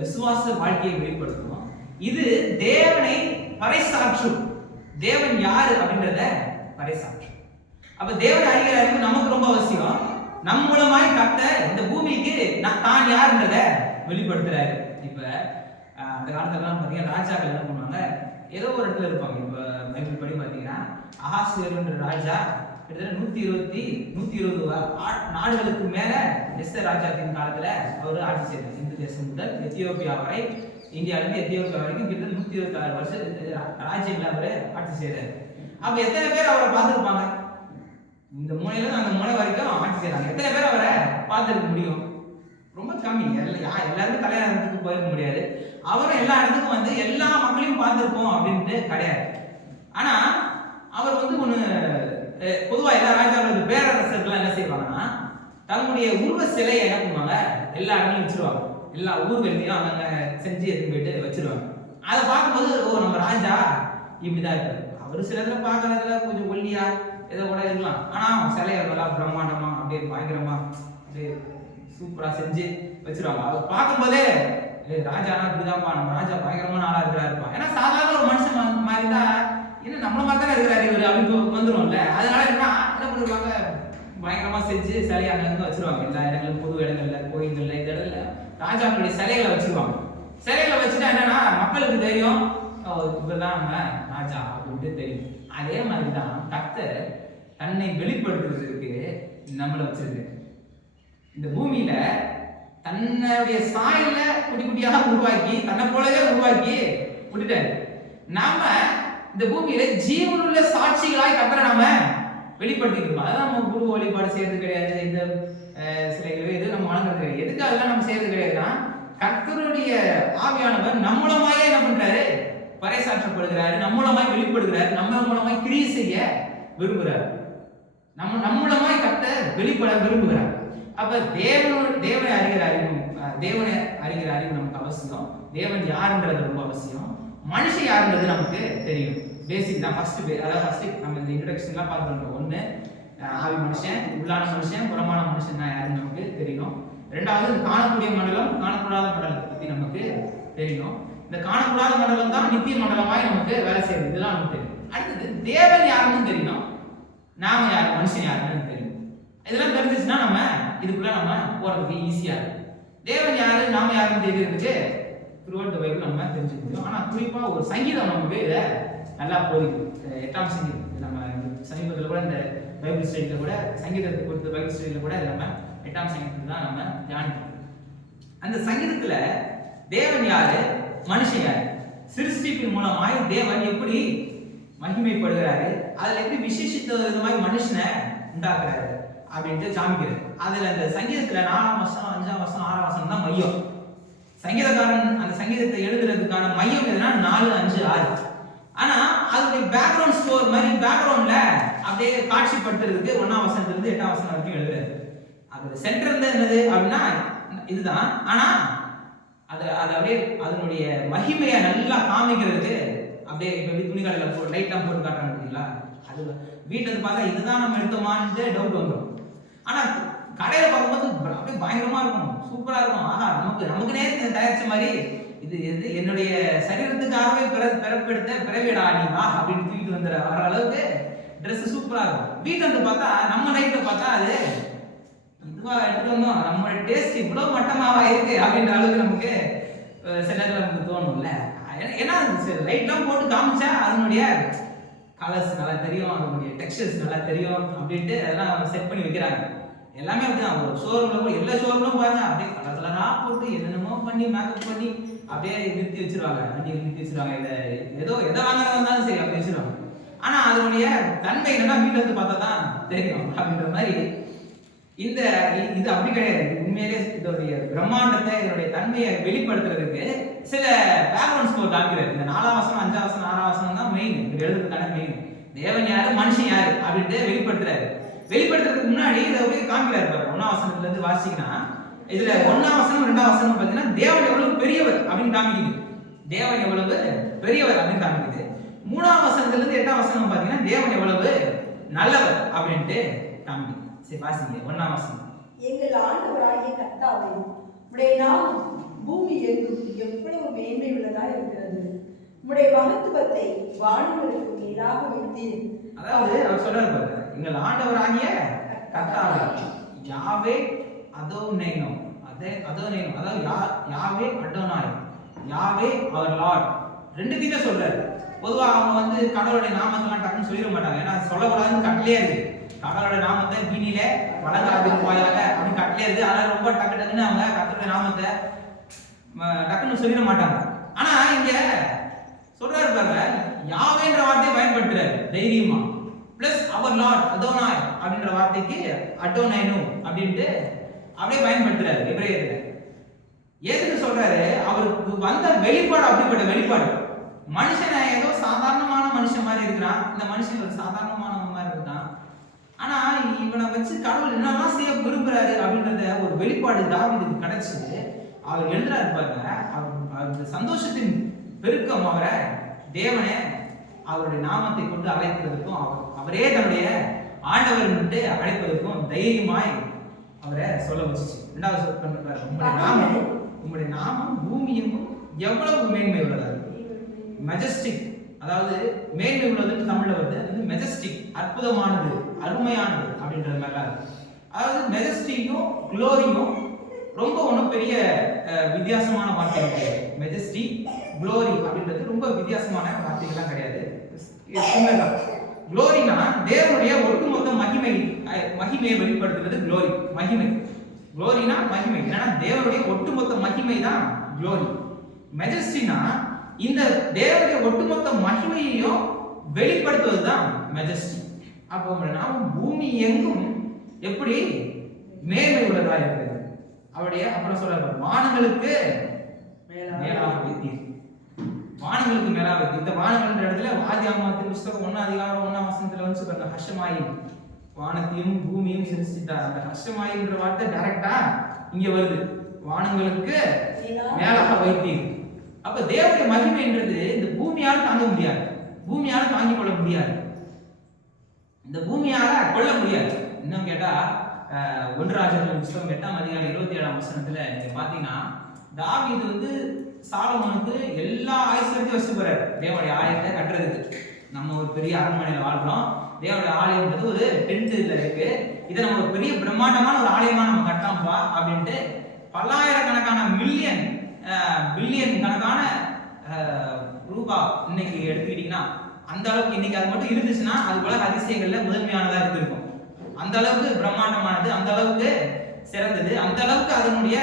விசுவாச வாழ்க்கையை வெளிப்படுத்தும். இது தேவனை பறைசாற்றும். தேவன் யாரு அப்படின்றத பறைசாற்றும். அப்ப தேவன் அறிகிற அறிவு நமக்கு ரொம்ப அவசியம். நம் மூலமாய் கர்த்தர் இந்த பூமிக்கு தான் யாருன்றத வெளிப்படுத்துறாரு. இப்ப அந்த காலத்துலாம் பாத்தீங்கன்னா ராஜாக்கள் என்ன பண்ணுவாங்க, ஏதோ ஒரு இடத்துல இருப்பாங்க. இப்ப பைபிள் படி பாத்தீங்கன்னா அகாஸ்வேருன்ற ராஜா கிட்டத்தட்ட 120 நாடுகளுக்கு மேல எஸ்தர் ராஜாத்தின் காலத்துல அவரு ஆட்சி செய்தார். இந்து தேசம் முதல் எத்தியோப்பியா வரை, இந்தியால இருந்து எத்தியோப்பியா வரைக்கும் கிட்டத்தட்ட 126 வருஷம் ராஜ்யங்களை அவரு ஆட்சி செய்தார். அப்ப எத்தனை பேர் அவரை பார்த்திருப்பாங்க? இந்த மூலையில அந்த மூலை வரைக்கும் ஆட்சி செய்யறாங்க. எத்தனை பேர் அவரை பார்த்திருக்க முடியும்? ரொம்ப கம்மி. எல்லாருமே கல்யாணத்துக்கு போயிருக்க முடியாது. அவரும் எல்லா இடத்துக்கும் வந்து எல்லா மக்களையும் பார்த்திருப்போம் அப்படின்ட்டு கிடையாது. ஆனா அவர் வந்து ஒண்ணு பொதுவா எல்லா ராஜாக்களுக்கு பேரரசர்கள் என்ன செய்வாங்கன்னா, தன்னுடைய உருவ சிலையை என்ன பண்ணுவாங்க, எல்லா இடங்களும் வச்சிருவாங்க. எல்லா ஊர்களையும் அங்க செஞ்சு எடுத்து போயிட்டு வச்சிருவாங்க. அதை பார்க்கும்போது நம்ம ராஜா இப்படிதான் இருப்பாரு. அவரு சில இடத்துல பார்க்கறதுல கொஞ்சம் ஒல்லியா ஏதோ கூட இருக்கலாம். ஆனா சிலையெல்லாம் பிரம்மாண்டமா அப்படியே பயங்கரமா அப்படியே சூப்பரா செஞ்சு வச்சிருவாங்க. அவர் பார்க்கும்போதே ராஜானா இப்படிதான்ப்பா, நம்ம ராஜா பயங்கரமான ஆளா இருக்கிறாருப்பா. ஏன்னா சாதாரண ஒரு மனுஷன் மாதிரி தான், என்ன நம்மள மாதிரி தானே இருக்கிறாரு இவர் அப்படின்னு வந்துரும்ல. அதனால என்ன பண்ணுவாங்க, பயங்கரமா செஞ்சு சிலையை அங்கங்க வச்சிருவாங்க. எல்லா இடங்களும், பொது இடங்கள்ல, கோயில்கள்ல, இந்த இடத்துல ராஜாக்களுடைய சிலைகளை வச்சிருவாங்க. சிலைகளை வச்சுட்டா என்னன்னா மக்களுக்கு தெரியும், இவர்தான் நம்ம ராஜா அப்படின்ட்டு தெரியும். அதே மாதிரிதான் கர்த்தர் தன்னை வெளிப்படுத்துறதுக்கு நம்மளை வச்சிருக்கு. இந்த பூமியில தன்னுடைய சாயல குட்டி குட்டியாக உருவாக்கி தன்னை போலவே உருவாக்கி விட்டுட்டாரு. நாம இந்த பூமியில ஜீவனுள்ள சாட்சிகளாய் கர்த்தரை நாம வெளிப்படுத்திக்கிறோம். அதான் நம்ம குரு வழிபாடு செய்யறது கிடையாது, இந்த சிலைகளோ எது நம்ம வணங்குறது கிடையாது. எதுக்கு அதெல்லாம் நம்ம செய்யறது கிடையாதுன்னா, கர்த்தருடைய ஆவியானவர் நம்ம மூலமாயே என்ன பண்றாரு, பறைசாற்றப்படுகிறாரு, நம்ம மூலமாய் வெளிப்படுகிறாரு, நம்ம மூலமாய் கிரியை செய்ய விரும்புகிறார், நம்ம மூலமாய் கர்த்தர் வெளிப்பட விரும்புகிறார். அப்ப தேவனை அறிகிற அறிவு நமக்கு அவசியம். தேவன் யாருன்றது ரொம்ப அவசியம். மனுஷன் யாருன்றது நமக்கு தெரியும். பேசிக் தான். ஃபர்ஸ்ட் நம்ம இந்த இன்ட்ரோடக்ஷன்லாம் பார்த்துருக்கோம். ஒன்று ஆவி மனுஷன், உள்ளான மனுஷன், புறமான மனுஷன் தான் யாருன்னு நமக்கு தெரியணும். ரெண்டாவது காணக்கூடிய மண்டலம், காணக்கூடாத மண்டலத்தை பத்தி நமக்கு தெரியணும். இந்த காணக்கூடாத மண்டலம் தான் நித்திய மண்டலமாய் நமக்கு வேலை செய்யுது. இதெல்லாம் நமக்கு தெரியும். அடுத்தது தேவன் யாருன்னு தெரியணும், நாம யார், மனுஷன் யாருன்னு தெரியும். இதெல்லாம் தெரிஞ்சிச்சுன்னா நம்ம இதுக்குள்ள நம்ம போறதுக்கு ஈஸியா இருக்கு. தேவன் யாரு, நாம யாருன்னு தெரியறதுக்கு த்ரூஅவுட் தி பைபிள் நம்ம தெரிஞ்சுக்க முடியும். ஆனா குறிப்பா ஒரு சங்கீதம் நமக்கு இதை நல்லா போதிக்கும். 8ஆம் சங்கீதம் நம்ம சமீபத்தில் கூட இந்த பைபிள் ஸ்டடியில கூட சங்கீதத்தை குறித்த பைபிள் ஸ்டடியில கூட நம்ம 8ஆம் சங்கீதத்தை தான் நம்ம தியானிக்கிறோம். அந்த சங்கீதத்துல தேவன் யாரு, மனுஷன் யாரு, சிருஷ்டிப்பின் மூலமாய் தேவன் எப்படி மகிமைப்படுகிறாரு, அதுல எப்படி விசேஷித்த விதமாய் மனுஷனை உண்டாக்குறாரு அப்படின்ட்டு காமிக்கிறது. அதுல அந்த சங்கீதத்துல 4ஆம் வசனம், 5ஆம் வசனம், 6ஆம் வசனம் தான் மையம். சங்கீதக்காரன் அந்த சங்கீதத்தை எழுதுறதுக்கான மையம் எதுனா 4, 5, 6. ஆனா அதோட பேக்ரவுண்ட் ஸ்கோர் மாதிரி பேக்ரவுண்ட்ல அப்படியே காட்சிப்படுத்துறதுக்கு 1ஆம் வசனத்துல இருந்து 8ஆம் வசனம் வரைக்கும் எழுதுறாரு. அதோட சென்டர்ல என்னது அப்படின்னா இதுதான். ஆனா அது அப்படியே அதனுடைய மகிமையை நல்லா காமிக்கிறதுக்கு அப்படியே இப்ப துணிக்கடையில லைட்டா போட்டு காட்டுறாங்க பார்த்தீங்களா, அது வீட்டுல இருந்து பார்த்தா இதுதான் நம்ம எடுத்தோமான்னு டவுட் வந்துடும். ஆனா கடையில பார்க்கும்போது அப்படியே பயங்கரமா இருக்கும், சூப்பரா இருக்கும். ஆஹா, நமக்குனே தயாரிச்ச மாதிரி இது என்னுடைய சரீரத்துக்காகவே பிறப்பெடுத்த பிறவிடா நீ வா அப்படின்னு தூக்கிட்டு வர அளவுக்கு ட்ரெஸ் சூப்பரா இருக்கும். வீட்டுல இருந்து பார்த்தா நம்ம லைட்ல பார்த்தா அது இதுவா எடுத்துட்டு வந்தோம், நம்மளோட டேஸ்ட் இவ்வளவு மட்டமாவா இருக்கு அப்படின்ற அளவுக்கு நமக்கு சில நேரத்துல நமக்கு தோணும்ல. ஏன்னா லைட்லாம் போட்டு காமிச்சா அதனுடைய கலர்ஸ் நல்லா தெரியும், அதனுடைய டெக்ஸ்டர்ஸ் நல்லா தெரியும் அப்படின்ட்டு அதெல்லாம் செட் பண்ணி வைக்கிறாங்க. எல்லாமே அப்படிதான். ஒரு ஷோரூம்ல கூட எல்லா ஷோரூம்லும் பாருங்க அப்படியே கலர் கலரா போட்டு என்னென்னமோ பண்ணி மேக்கப் பண்ணி அப்படியே நிறுத்தி வச்சிருவாங்க, வண்டியை நிறுத்தி வச்சிருவாங்க. இதை எதை வாங்குறதா இருந்தாலும் சரி அப்படி வச்சிருவாங்க. ஆனா அதனுடைய தன்மை என்னன்னா வீட்டுல இருந்து பார்த்தா தான் தெரியும் அப்படின்ற மாதிரி இது அப்படி கிடையாது. உண்மையிலே இதோடைய பிரம்மாண்டத்தை, இதனுடைய தன்மையை வெளிப்படுத்துறதுக்கு சில பேக்ரவுண்ட் ஸ்கோர் காமிக்கிறார். இந்த 4ஆம் வசனம் 5ஆம் வசனம் 6ஆம் வசனம் தான் மெயின், இது எழுதுறதுக்கான மெயின். தேவன் யாரு மனுஷன் யாரு அப்படின்ட்டு வெளிப்படுத்துறாரு. வெளிப்படுத்துறதுக்கு முன்னாடி இதை அப்படியே காமிக்கிறாரு பாருங்க. 1ஆம் வசனத்துல இருந்து வாசிங்கன்னா இதுல 1ஆம் வசனம் 2ஆம் வசனம் பார்த்தீங்கன்னா தேவன் எவ்வளவு பெரியவர் அப்படின்னு காமிக்குது. தேவன் எவ்வளவு பெரியவர் அப்படின்னு காமிக்குது. 3ஆம் வசனத்துல இருந்து 8ஆம் வசனம் பார்த்தீங்கன்னா தேவன் எவ்வளவு நல்லவர் அப்படின்ட்டு காமிக்குது. சரி வாசிங்க 1ஆம் வசனம். எங்கள் ஆண்டவராகிய கர்த்தாவே, உம்முடைய நாமம் பூமி எங்கும் எவ்வளவு மேன்மை உள்ளதாக இருக்கிறது. உம்முடைய மகத்துவத்தை வானங்களுக்கு மேலாக வைத்தீர். அதாவது அவர் சொல்றாரு பாருங்க, எங்கள் ஆண்டவராகிய கர்த்தாவே யாவே அதோனேனோ, அதாவது யாவே அடோனாய், யாவே அவர் லார்ட், ரெண்டுத்தையுமே சொல்றாரு. பொதுவா அவங்க கடவுளுடைய நாமத்தெல்லாம் டக்குன்னு சொல்லிட மாட்டாங்க, ஏன்னா சொல்லக்கூடாதுன்னு கட்டளையே இருக்கு. கடவுளுடைய நாமத்தை வீணில வழங்காதிருப்பாயாக அப்படின்னு கட்டளையே இருக்கு. அதனால ரொம்ப டக்குன்னு அவங்க கர்த்தருடைய நாமத்தை டக்குன்னு சொல்லிட மாட்டாங்க. ஆனா இங்க சொல்றாரு பாருங்க, யாவேன்ற வார்த்தையை பயன்படுத்துறாரு தைரியமா. பிளஸ் அவர் லார்ட் அதோனாய் அப்படின்ற வார்த்தைக்கு அடோனைனு அப்படின்ட்டு அப்படியே பயன்படுத்துறாரு எபிரேயத்துல. எதுக்கு சொல்றாரு? அவருக்கு வந்த வெளிப்பாடு அப்படிப்பட்ட வெளிப்பாடு. மனுஷனை ஏதோ சாதாரணமான மனுஷன் மாதிரி இருக்கிறான், இந்த மனுஷன் ஒரு சாதாரணமான மாதிரி இருக்கான். ஆனா இவனை வச்சு கடவுள் என்னெல்லாம் செய்ய விரும்புறாரு அப்படின்றத ஒரு வெளிப்பாடு தாவீதுக்கு கிடைச்சு அவர் எழுதுறாரு பாருங்க. அவர் சந்தோஷத்தின் பெருக்கம் அவரை தேவனே அவருடைய நாமத்தை கொண்டு அழைக்கிறதுக்கும் அவரே தன்னுடைய ஆண்டவர் அழைப்பதற்கும் தைரியமாய் அவரை சொல்ல வச்சுச்சு. ரெண்டாவது சொல்றாரு, உங்களுடைய நாமம் பூமி எங்கும் எவ்வளவு மேன்மை உள்ளதா இருக்கு. மெஜஸ்டிக், அதாவது மேன்மை உள்ளதுன்னு தமிழ்ல வருது. மெஜஸ்டிக் அற்புதமானது, அருமையானது அப்படின்றது மாதிரி இருக்கு. அதாவது மெஜஸ்டிக்கும் குளோரியும் ரொம்ப ஒன்றும் பெரிய வித்தியாசமான வார்த்தைகள் கிடையாது. மெஜஸ்டிக் குளோரி அப்படின்றது ரொம்ப வித்தியாசமான வார்த்தைகள்லாம் கிடையாது. குளோரினா தேவனுடைய ஒட்டுமொத்த மகிமையை வெளிப்படுத்துறது குளோரி, மகிமை. குளோரினா மகிமை, ஏன்னா தேவனுடைய ஒட்டுமொத்த மகிமை தான் குளோரி. மெஜஸ்டினா இந்த தேவனுடைய ஒட்டுமொத்த மகிமையையும் வெளிப்படுத்துவது தான் மெஜஸ்டி. அப்போ நாமும் பூமி எங்கும் எப்படி மேன்மை உள்ளதா இருக்கிறது. அவருடைய அப்புறம் சொல்றாரு, வானங்களுக்கு மேலாக வைத்தீர். வானங்களுக்கு மேலாக வைத்தீர். இந்த வானங்கள் இடத்துல ஆதியாகமத்தின் புத்தகம் 1ஆம் அதிகாரம் 1ஆம் வசனத்துல வந்து சொல்றாங்க, ஹர்ஷமாயி வானத்தையும் பூமியும் சிருஷ்டித்தார். அந்த ஹர்ஷமாயின்ற வார்த்தை டைரக்டா இங்க வருது, வானங்களுக்கு மேலாக வைத்தீர். அப்ப தேவனுடைய மகிமைன்றது இந்த பூமியால தாங்க முடியாது, பூமியால தாங்கிக் கொள்ள முடியாது, இந்த பூமியால கொள்ள முடியாது. இன்னும் கேட்டா 1 ராஜாக்கள் புத்தகம் 8ஆம் அதிகாரம் 27ஆம் வசனத்துல நீங்க பாத்தீங்கன்னா தாவீது சாலமோனுக்கு எல்லா ஐஸ்வர்யத்தையும் வச்சு போறாரு தேவனுடைய ஆலயத்தை கட்டுறதுக்கு. நம்ம ஒரு பெரிய அரண்மனையில வாழ்றோம், தேவனுடைய ஆலயம்ன்றது ஒரு டென்ட்ல இருக்கு, இதை நம்ம ஒரு பெரிய பிரம்மாண்டமான ஒரு ஆலயமா நம்ம கட்டலாம்ப்பா அப்படின்ட்டு பல்லாயிரக்கணக்கான பில்லியன் கணக்கான ரூபா இன்னைக்கு எடுத்துக்கிட்டீங்கன்னா அந்த அளவுக்கு இன்னைக்கு அது மட்டும் இருந்துச்சுன்னா அது உலக அதிசயங்கள்ல முதன்மையானதா இருந்திருக்கும். அந்த அளவுக்கு பிரம்மாண்டமானது, அந்த அளவுக்கு சிறந்தது, அந்த அளவுக்கு அதனுடைய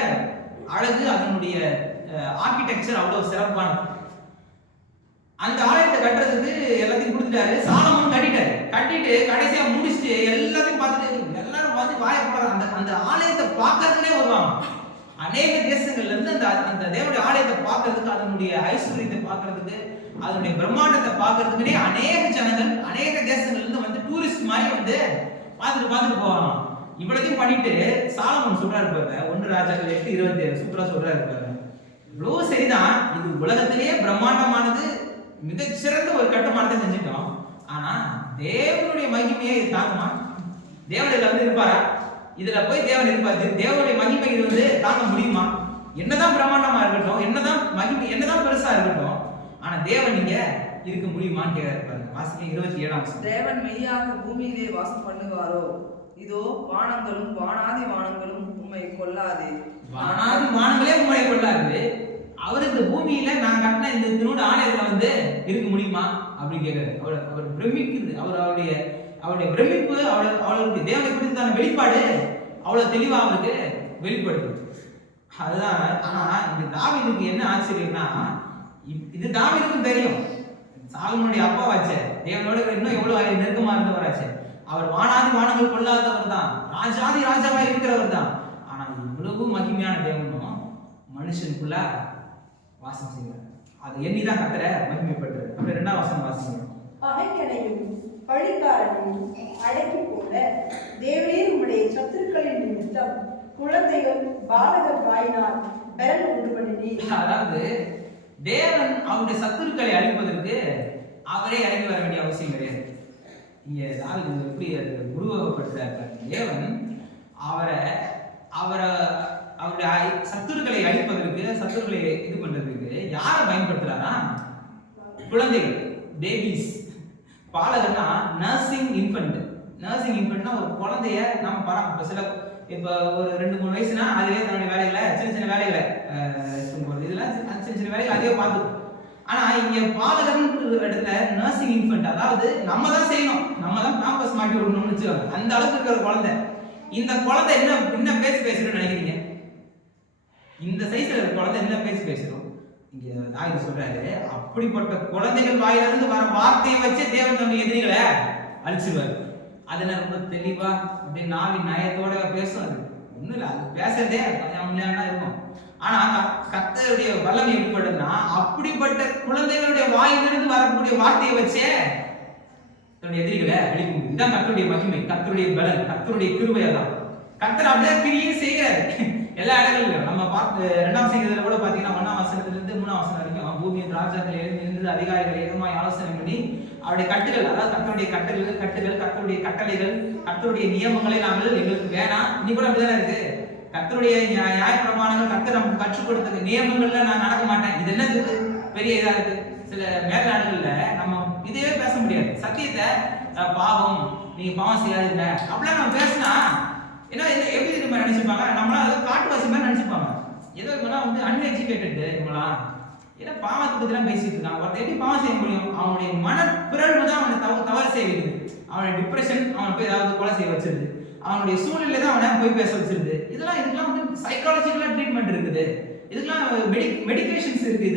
அழகு, அதனுடைய ஆர்கிடெக்சர் அவ்வளவு சிறப்பானது. அந்த ஆலயத்தை கட்டுறதுக்கு எல்லாத்தையும் கொடுத்துட்டாரு. சாலமோன் கட்டிட்டு கடைசியா முடிச்சுட்டு எல்லாத்தையும் பார்த்துட்டு எல்லாரும் பார்த்து வாய போடுறாங்க. அந்த ஆலயத்தை பார்க்கறதுனே வருவாங்க அநேக தேசங்கள்ல இருந்து. அந்த தேவனுடைய ஆலயத்தை பார்க்கறதுக்கு, அதனுடைய ஐஸ்வர்யத்தை பார்க்கறதுக்கு, அதனுடைய பிரம்மாண்டத்தை பார்க்கறதுக்குனே அநேக ஜனங்கள் அநேக தேசங்கள்ல இருந்து டூரிஸ்ட் மாதிரி பார்த்துட்டு போவாங்க. இவ்வளத்தையும் பண்ணிட்டு சாலமோன் சொல்றாரு பாருங்க, 1 ராஜாக்கள் 8:27 சூப்பரா சொல்றாரு பாருங்க, இவ்வளவு சரிதான், இது உலகத்திலேயே பிரம்மாண்டமானது, மிகச்சிறந்த ஒரு கட்டுமானத்தை செஞ்சுட்டோம், ஆனா தேவனுடைய மகிமையை இது தாங்குமா? தேவன் இதுல இருப்பாரா? இதுல போய் தேவன் இருப்பாரு, தேவனுடைய மகிமை இது தாங்க முடியுமா? என்னதான் பிரம்மாண்டமா இருக்கட்டும், என்னதான் மகிமை, என்னதான் பெருசா இருக்கட்டும், ஆனா தேவன் இங்க இருக்க முடியுமான்னு கேட்கிறாரு. வாசிக்க 27ஆம் வசனம். தேவன் மெய்யாக பூமியிலே வாசம் பண்ணுவாரோ? இதோ வானங்களும் வானாதி வானங்களும் உம்மை கொள்ளாதே. வானாதி வானங்களே உம்மை கொள்ளாது. அவர் இந்த பூமியில நான் கட்டின இந்த திருநூறு ஆலயத்துல வந்து இருக்க முடியுமா அப்படின்னு கேட்கிறாரு. அவர் பிரமிக்குது. அவருடைய பிரமிப்பு அவளுக்கு தேவனை குறித்தான வெளிப்பாடு அவ்வளவு தெளிவா அவருக்கு வெளிப்படுது. அதுதான். ஆனா இந்த தாவீதுக்கு என்ன ஆச்சரியம்னா, இது தாவீதுக்கும் தெரியும். சாலமோனுடைய அப்பாவாச்சே, தேவனோட இன்னும் எவ்வளவு நெருக்கமா இருந்தவராச்சே, அவர் வானாதி வானங்கள் கொள்ளாதவர் தான், ராஜாதி ராஜாவா இருக்கிறவர் தான். ஆனா இவ்வளவு மகிமையான தேவனும் மனுஷனுக்குள்ள வாசம் செய்வார். அதை எண்ணிதான் கர்த்தரை மகிமைப்படுறாரு. அப்புறம் 2ஆம் வசனம் வாசிங்க. பகைஞனையும் பழிக்காரனையும் அடக்கி போட தேவரீர் உம்முடைய சத்துருக்களின் நிமித்தம் குழந்தைகள் பாலகர் வாயினால் பெறல் உண்டு பண்ணினீர். அதாவது தேவன் அவருடைய சத்துருக்களை அழிப்பதற்கு அவரே இறங்கி வர வேண்டிய அவசியம் கிடையாது. இங்க தாவீது எப்படி உருவகப்படுத்துறாரு. தேவன் அவருடைய சத்துருக்களை அழிப்பதற்கு, சத்துருக்களை இது பண்றதுக்கு யாரை பயன்படுத்துறாரா? குழந்தைகள், பேபிஸ். பாலகர்னா நர்சிங் இன்ஃபென்ட். நர்சிங் இன்ஃபென்ட்னா ஒரு குழந்தைய நம்ம பராமரிப்பு. இப்போ ஒரு 2-3 வயசுனா அதுவே தன்னுடைய வேலைகளை சின்ன வேலைகளை இதெல்லாம் சின்ன வேலைகளை அதுவே பார்த்துக்கும். ஆனா இங்க பாலகர்ன்ற இடத்துல நர்சிங் இன்ஃபென்ட், அதாவது நம்ம தான் செய்யணும், நம்ம தான் பேம்பர்ஸ் மாட்டி விடணும்னு வச்சுக்கோங்க. அந்த அளவுக்கு இருக்கிற குழந்தை. இந்த குழந்தை என்ன பேசுறோம்னு நினைக்கிறீங்க? இந்த சைஸ்ல இருக்கிற குழந்தை என்ன பேசுறோம்? இங்க தாவீது சொல்றாரு, அப்படிப்பட்ட குழந்தைகள் வாயிலிருந்து வர வார்த்தையை வச்சே தேவன் நம்ம எதிரிகளை அழிச்சிருவாரு. அதெல்லாம் ரொம்ப தெளிவா அப்படியே நாவின் நயத்தோட பேசும். அது ஒண்ணும் இல்லை, அது பேசுறதே உண்மையான இருக்கும். ஆனா கர்த்தருடைய வல்லமை எப்படிப்படுதுன்னா, அப்படிப்பட்ட குழந்தைகளுடைய வாயிலிருந்து வரக்கூடிய வார்த்தையை வச்சே தன்னுடைய எதிரிகளை அழிக்க முடியும். இதுதான் கர்த்தருடைய மகிமை, கர்த்தருடைய பலன், கர்த்தருடைய கிருபை. தான் கர்த்தர் அப்படியே கிரியை செய்யறாரு எல்லா இடங்களிலும். நம்ம பார்த்து 2ஆம் சங்கீதத்துல கூட பாத்தீங்கன்னா 1ஆம் வசனத்திலிருந்து 3ஆம் வசனம் வரைக்கும் பூமியின் ராஜாக்கள் எழுந்து நின்று அதிகாரிகள் ஏகமாய் ஆலோசனை பண்ணி அவருடைய கட்டுகள், அதாவது கர்த்தருடைய கட்டுகள், கர்த்தருடைய கட்டளைகள், கர்த்தருடைய நியமங்களை நாங்கள் எங்களுக்கு வேணாம். இன்னி கூட அப்படிதானே இருக்கு. கர்த்தருடைய நியாய பிரமாணங்கள், கர்த்தர் நமக்கு கற்றுக் கொடுத்த நியமங்கள்ல நான் நடக்க மாட்டேன். இது என்ன பெரிய இதா இருக்கு. சில மேல்நாடுகள்ல நம்ம இதே பேச முடியாது. சத்தியத்தை பாவம், நீங்க பாவம் செய்யாதீங்க அப்படிலாம் நம்ம பேசினா ஏன்னா எப்படி நம்ம நினைச்சுப்பாங்க, நம்மளாம் அதை காட்டுவாசி மாதிரி நினைச்சுப்பாங்க. ஏதோ இவங்களாம் வந்து அன்எஜுகேட்டட், இவங்களாம் ஏன்னா பாவத்தை பத்தி எல்லாம் பேசிட்டு இருக்காங்க. ஒருத்தர் எப்படி பாவம் செய்ய முடியும்? அவனுடைய மனப்பிறழ்வு தான் அவனை தவறு செய்ய வைக்குது. அவனுடைய டிப்ரெஷன் அவனை போய் ஏதாவது கொலை செய்ய வச்சிருது. அவனுடைய சூழ்நிலை தான் அவனை போய் பேச வச்சிருது. இதுக்கெல்லாம் வந்து சைக்காலஜிக்கலா ட்ரீட்மெண்ட் இருக்குது. இதுக்கெல்லாம் மெடிகேஷன்ஸ் இருக்கு.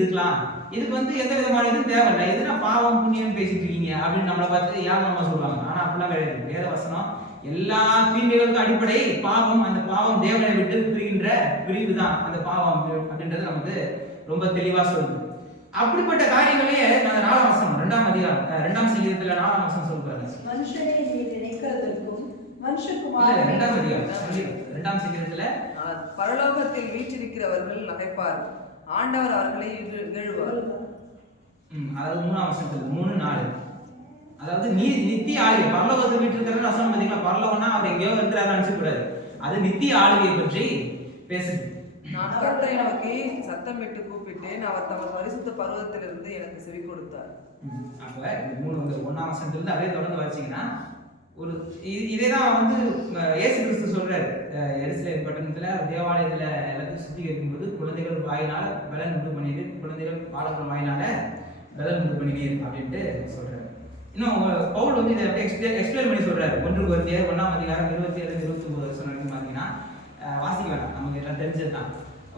இதுக்கு வந்து எந்த விதமான இதுவும் தேவையில்லை. எதுனா பாவம் புண்ணியம் பேசிட்டு இருக்கீங்க அப்படின்னு நம்மளை பார்த்து ஏகமா சொல்லுவாங்க. ஆனா அப்படிலாம் கிடையாது. வேத வசனம் எல்லா தீமைகளுக்கும் அடிப்படை பாவம். அந்த பாவம் தேவனை விட்டு பிரிகின்ற பிரிவு தான் அந்த பாவம் அப்படின்றது நமக்கு ரொம்ப தெளிவா சொல்லுது. அப்படிப்பட்ட காரியங்களே அந்த 4ஆம் வசனம் 2ஆம் அதிகாரம் 2ஆம் சங்கீதத்துல 4ஆம் வசனம் சொல்றாரு. மனுஷனை நீ நினைக்கிறதற்கும் மனுஷகுமாரனை 2ஆம் அதிகாரம் 2ஆம் சங்கீதத்துல பரலோகத்தில் வீற்றிருக்கிறவர்கள் நகைப்பார், ஆண்டவர் அவர்களை இகழ்வார். அதாவது 3ஆம் வசனத்துல 3-4, அதாவது நித்திய ஆளுகை. பரலோகத்தில் வீற்றிருக்கிற வசனம் பாத்தீங்களா? பரலோகம்னா அவர் எங்கேயோ இருக்கிறாரு நினைச்சக்கூடாது. அது நித்திய ஆளுகையை பற்றி பேசுது. நான் கர்த்தரை நோக்கி சத்தமிட்டு கூப்பிட்டேன், அவர் தமது பரிசுத்த பர்வதத்திலிருந்து எனக்கு செவி கொடுத்தார். அப்ப 1ஆம் வசனத்திலிருந்து அப்படியே தொடர்ந்து வாசிங்கன்னா ஒரு இதேதான் வந்து இயேசு கிறிஸ்து சொல்றாரு. எருசலேம் பட்டணத்துல தேவாலயத்துல எல்லாத்தையும் சுத்திகரிக்கும் போது குழந்தைகள் வாயினால பலன் உண்டு பண்ணிடு, குழந்தைகள் பாலகர் வாயினால பலன் உண்டு பண்ணினீர் அப்படின்ட்டு சொல்றாரு. இன்னும் பவுல் வந்து இதை எக்ஸ்பிளைன் பண்ணி சொல்றாரு. 1 கொரிந்தியர் 1ஆம் அதிகாரம் 27-29 வசனம் வரைக்கும் பாத்தீங்கன்னா வாசிக்க வேண்டாம், நமக்கு எல்லாம் தெரிஞ்சதுதான்.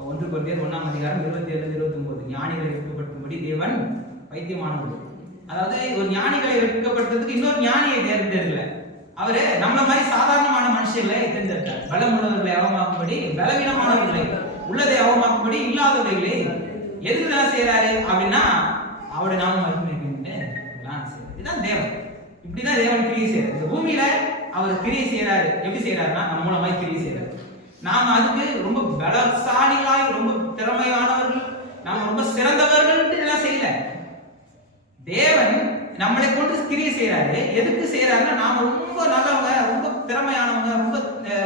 1 கொரிந்தியர் 1ஆம் அதிகாரம் 27-29 ஞானிகளை வெட்கப்படுத்தும்படி தேவன் வைத்தியமானவர். அதாவது ஒரு ஞானிகளை வெட்கப்படுத்துறதுக்கு இன்னொரு ஞானியை தேர்ந்தெடுக்கல. அவரு நம்மள மாதிரி சாதாரணமான மனுஷர்களை தேர்ந்தெடுத்தார். பலம் உள்ளவர்களை அவமாக்கும்படி பலவீனமானவர்களை, உள்ளதை அவமாக்கும்படி இல்லாதவர்களை எதுதான் செய்யறாரு அப்படின்னா அவருடைய நாமம் மகிமைக்குன்னு இதுதான் தேவன். இப்படிதான் தேவன் கிரியை செய்யறாரு இந்த பூமியில. அவர் கிரியை செய்யறாரு. எப்படி செய்யறாருன்னா நம்ம மூலமா கிரியை செய்யறாரு. நாம அதுக்கு ரொம்ப பலசாலிகளாய், ரொம்ப திறமையானவர்கள், நாம ரொம்ப சிறந்தவர்கள் எல்லாம் செய்யல. தேவன் நம்மளை கொண்டு கிரியை செய்யறாரு. எதுக்கு செய்யறாருன்னா நாம ரொம்ப நல்லவங்க, ரொம்ப திறமையானவங்க,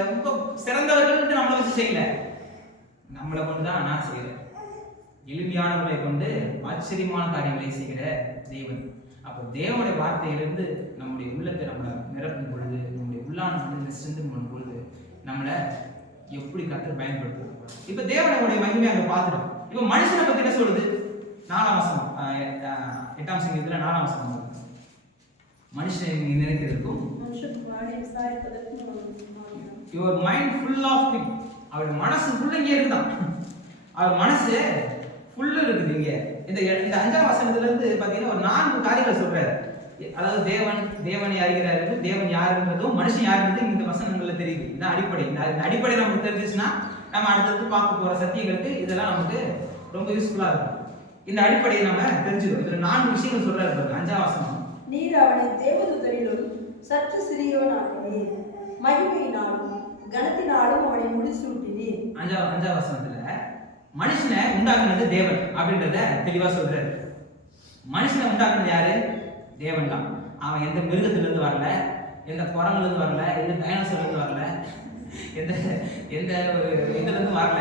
ரொம்ப சிறந்தவர்கள் நம்மளை வச்சு செய்யல. நம்மளை கொண்டுதான் நான் செய்யறேன். எளிமையானவர்களை கொண்டு ஆச்சரியமான காரியங்களை செய்கிற தேவன். அப்போ தேவனுடைய வார்த்தையிலிருந்து நம்முடைய உள்ளத்தை நம்ம நிரப்பும் பொழுது, நம்முடைய உள்ளான மனிதனை ஸ்ட்ரென்தன் பண்ணும்பொழுது நம்மளை எப்படி கர்த்தர் பயன்படுத்தும். இப்ப தேவனுடைய மகிமையை அங்க பார்த்துட்டோம். இப்ப மனுஷனை பத்தி என்ன சொல்லுது? 4ஆம் வசனம், 8ஆம் சங்கீதத்துல 4ஆம் வசனம். மனுஷனை நீ நினைக்கிறதுக்கும் your mind full of thing. அவர் மனசு ஃபுல்லா இங்கே இருக்குதான். அவர் மனசு ஃபுல்லா இருக்குது இங்க. இந்த 5ஆம் வசனத்துல இருந்து பாத்தீங்கன்னா ஒரு 4 காரியங்களை சொல்றாரு. அதாவது தேவனை அறிகிறாரு, தேவன் யாருன்றதும் மனுஷன் யாருன்றதும் இந்த வசனங்கள்ல தெரியுது. இதுதான் அடிப்படை. இந்த அடிப்படை நமக்கு தெரிஞ்சிச்சுன்னா நம்ம அடுத்தடுத்து பார்க்க போற சத்தியங்களுக்கு இதெல்லாம் நமக்கு ரொம்ப யூஸ்ஃபுல்லா இருக்கும். இந்த அடிப்படையை நம்ம தெரிஞ்சுக்கணும். இதுல 4 விஷயங்கள் சொல்றாரு பாருங்க. 5ஆம் வசனம், நீர் அவனை தேவதூதரிலும் சற்று சிறியோனாக்கினீர், மகிமையினாலும் கனத்தினாலும் அவனை முடிசூட்டினீர். 5ஆம் வசனத்துல மனுஷனை உண்டாக்குனது தேவன் அப்படின்றத தெளிவா சொல்றாரு. மனுஷனை உண்டாக்குனது யாரு? தேவன் தான். அவன் எந்த மிருகத்துல இருந்து வரல, எந்த குரங்குல இருந்து வரல, எந்த டைனோசர்ல இருந்து வரல, எந்த ஒரு இதுல இருந்து வரல.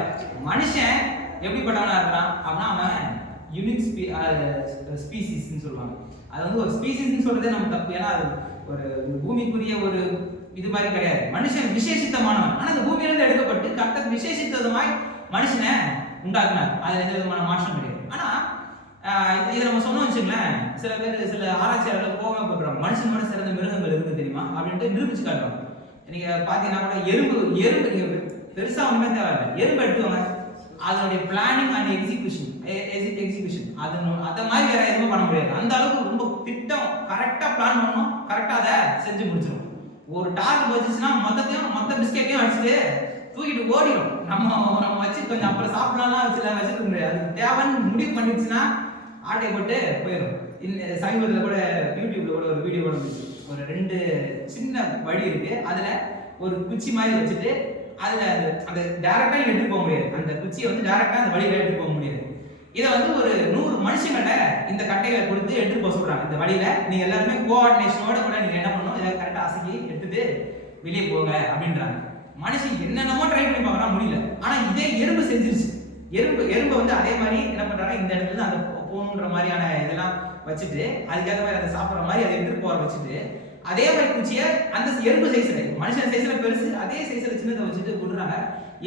மனுஷன் எப்படிப்பட்டவனா இருக்கிறான் அப்படின்னா அவன் யூனிக் ஸ்பீசிஸ்ன்னு சொல்லுவாங்க. அது வந்து ஒரு ஸ்பீசிஸ்ன்னு சொல்றதே நம்ம தப்பு. ஏன்னா அது ஒரு பூமிக்குரிய ஒரு இது மாதிரி கிடையாது. மனுஷன் விசேஷித்தமானவன். ஆனா இந்த பூமியிலிருந்து எடுக்கப்பட்டு கர்த்தர் விசேஷித்தமாய் மனுஷனை உண்டாக்குனார். அதுல எந்த விதமான மாற்றம் கிடையாது. ஆனா இதை நம்ம சொன்னோம் வச்சுங்களேன், சில பேர் சில ஆராய்ச்சியாளர்கள் கோபம் போடுறாங்க, மனுஷனோட சிறந்த மிருகங்கள் இருக்கு தெரியுமா அப்படின்ட்டு நிரூபிச்சு காட்டுவாங்க. நீங்க பாத்தீங்கன்னா கூட எறும்பு பெருசா ஒண்ணுமே தேவையில்லை. எறும்பு எடுத்துவாங்க, அதனுடைய பிளானிங் அண்ட் எக்ஸிகியூஷன் அதை மாதிரி வேற எதுவுமே பண்ண முடியாது. அந்த அளவுக்கு ரொம்ப திட்டம் கரெக்டா பிளான் பண்ணணும், கரெக்டா அதை செஞ்சு முடிச்சிடும். ஒரு டார்கெட் வச்சுச்சுன்னா மொத்த பிஸ்கெட்டையும் அடிச்சுட்டு தூக்கிட்டு ஓடிடும். நம்ம வச்சு கொஞ்சம் அப்புறம் சாப்பிடலாம் வச்சுக்க முடியாது. அது தேவைன்னு முடிவு பண்ணிடுச்சுன்னா ஆட்டை போட்டு போயிடும். இந்த சமீபத்தில் கூட யூடியூப்ல கூட ஒரு வீடியோ வந்துச்சு. ஒரு 2 சின்ன வழி இருக்கு, அதுல ஒரு குச்சி மாதிரி வச்சுட்டு அதுல அந்த டைரக்டா நீங்க எடுத்து போக முடியாது. அந்த குச்சியை வந்து டைரக்டா அந்த வழியில எடுத்து போக முடியாது. இதை வந்து ஒரு 100 மனுஷங்களை இந்த கட்டைகளை கொடுத்து எடுத்து போக சொல்றாங்க. இந்த வழியில நீங்க எல்லாருமே கோஆர்டினேஷனோட கூட நீங்க என்ன பண்ணணும், இதை கரெக்டா அசக்கி எடுத்துட்டு வெளியே போங்க அப்படின்றாங்க. மனுஷன் என்னென்னமோ ட்ரை பண்ணி பார்க்கறான், முடியல. ஆனா இதே எறும்பு செஞ்சிருச்சு. எறும்பு வந்து அதே மாதிரி என்ன பண்றாங்க, இந்த இடத்துல அந்த போகணுன்ற மாதிரியான இதெல்லாம் வச்சுட்டு அதுக்கேற்ற மாதிரி அதை சாப்பிட்ற மாதிரி அதை எடுத்துட்டு போற வச்சுட்டு அதே மாதிரி குச்சியை அந்த எறும்பு சைஸ்ல, மனுஷன் சைஸ்ல பெருசு, அதே சைஸ்ல சின்னதை வச்சுட்டு விடுறாங்க.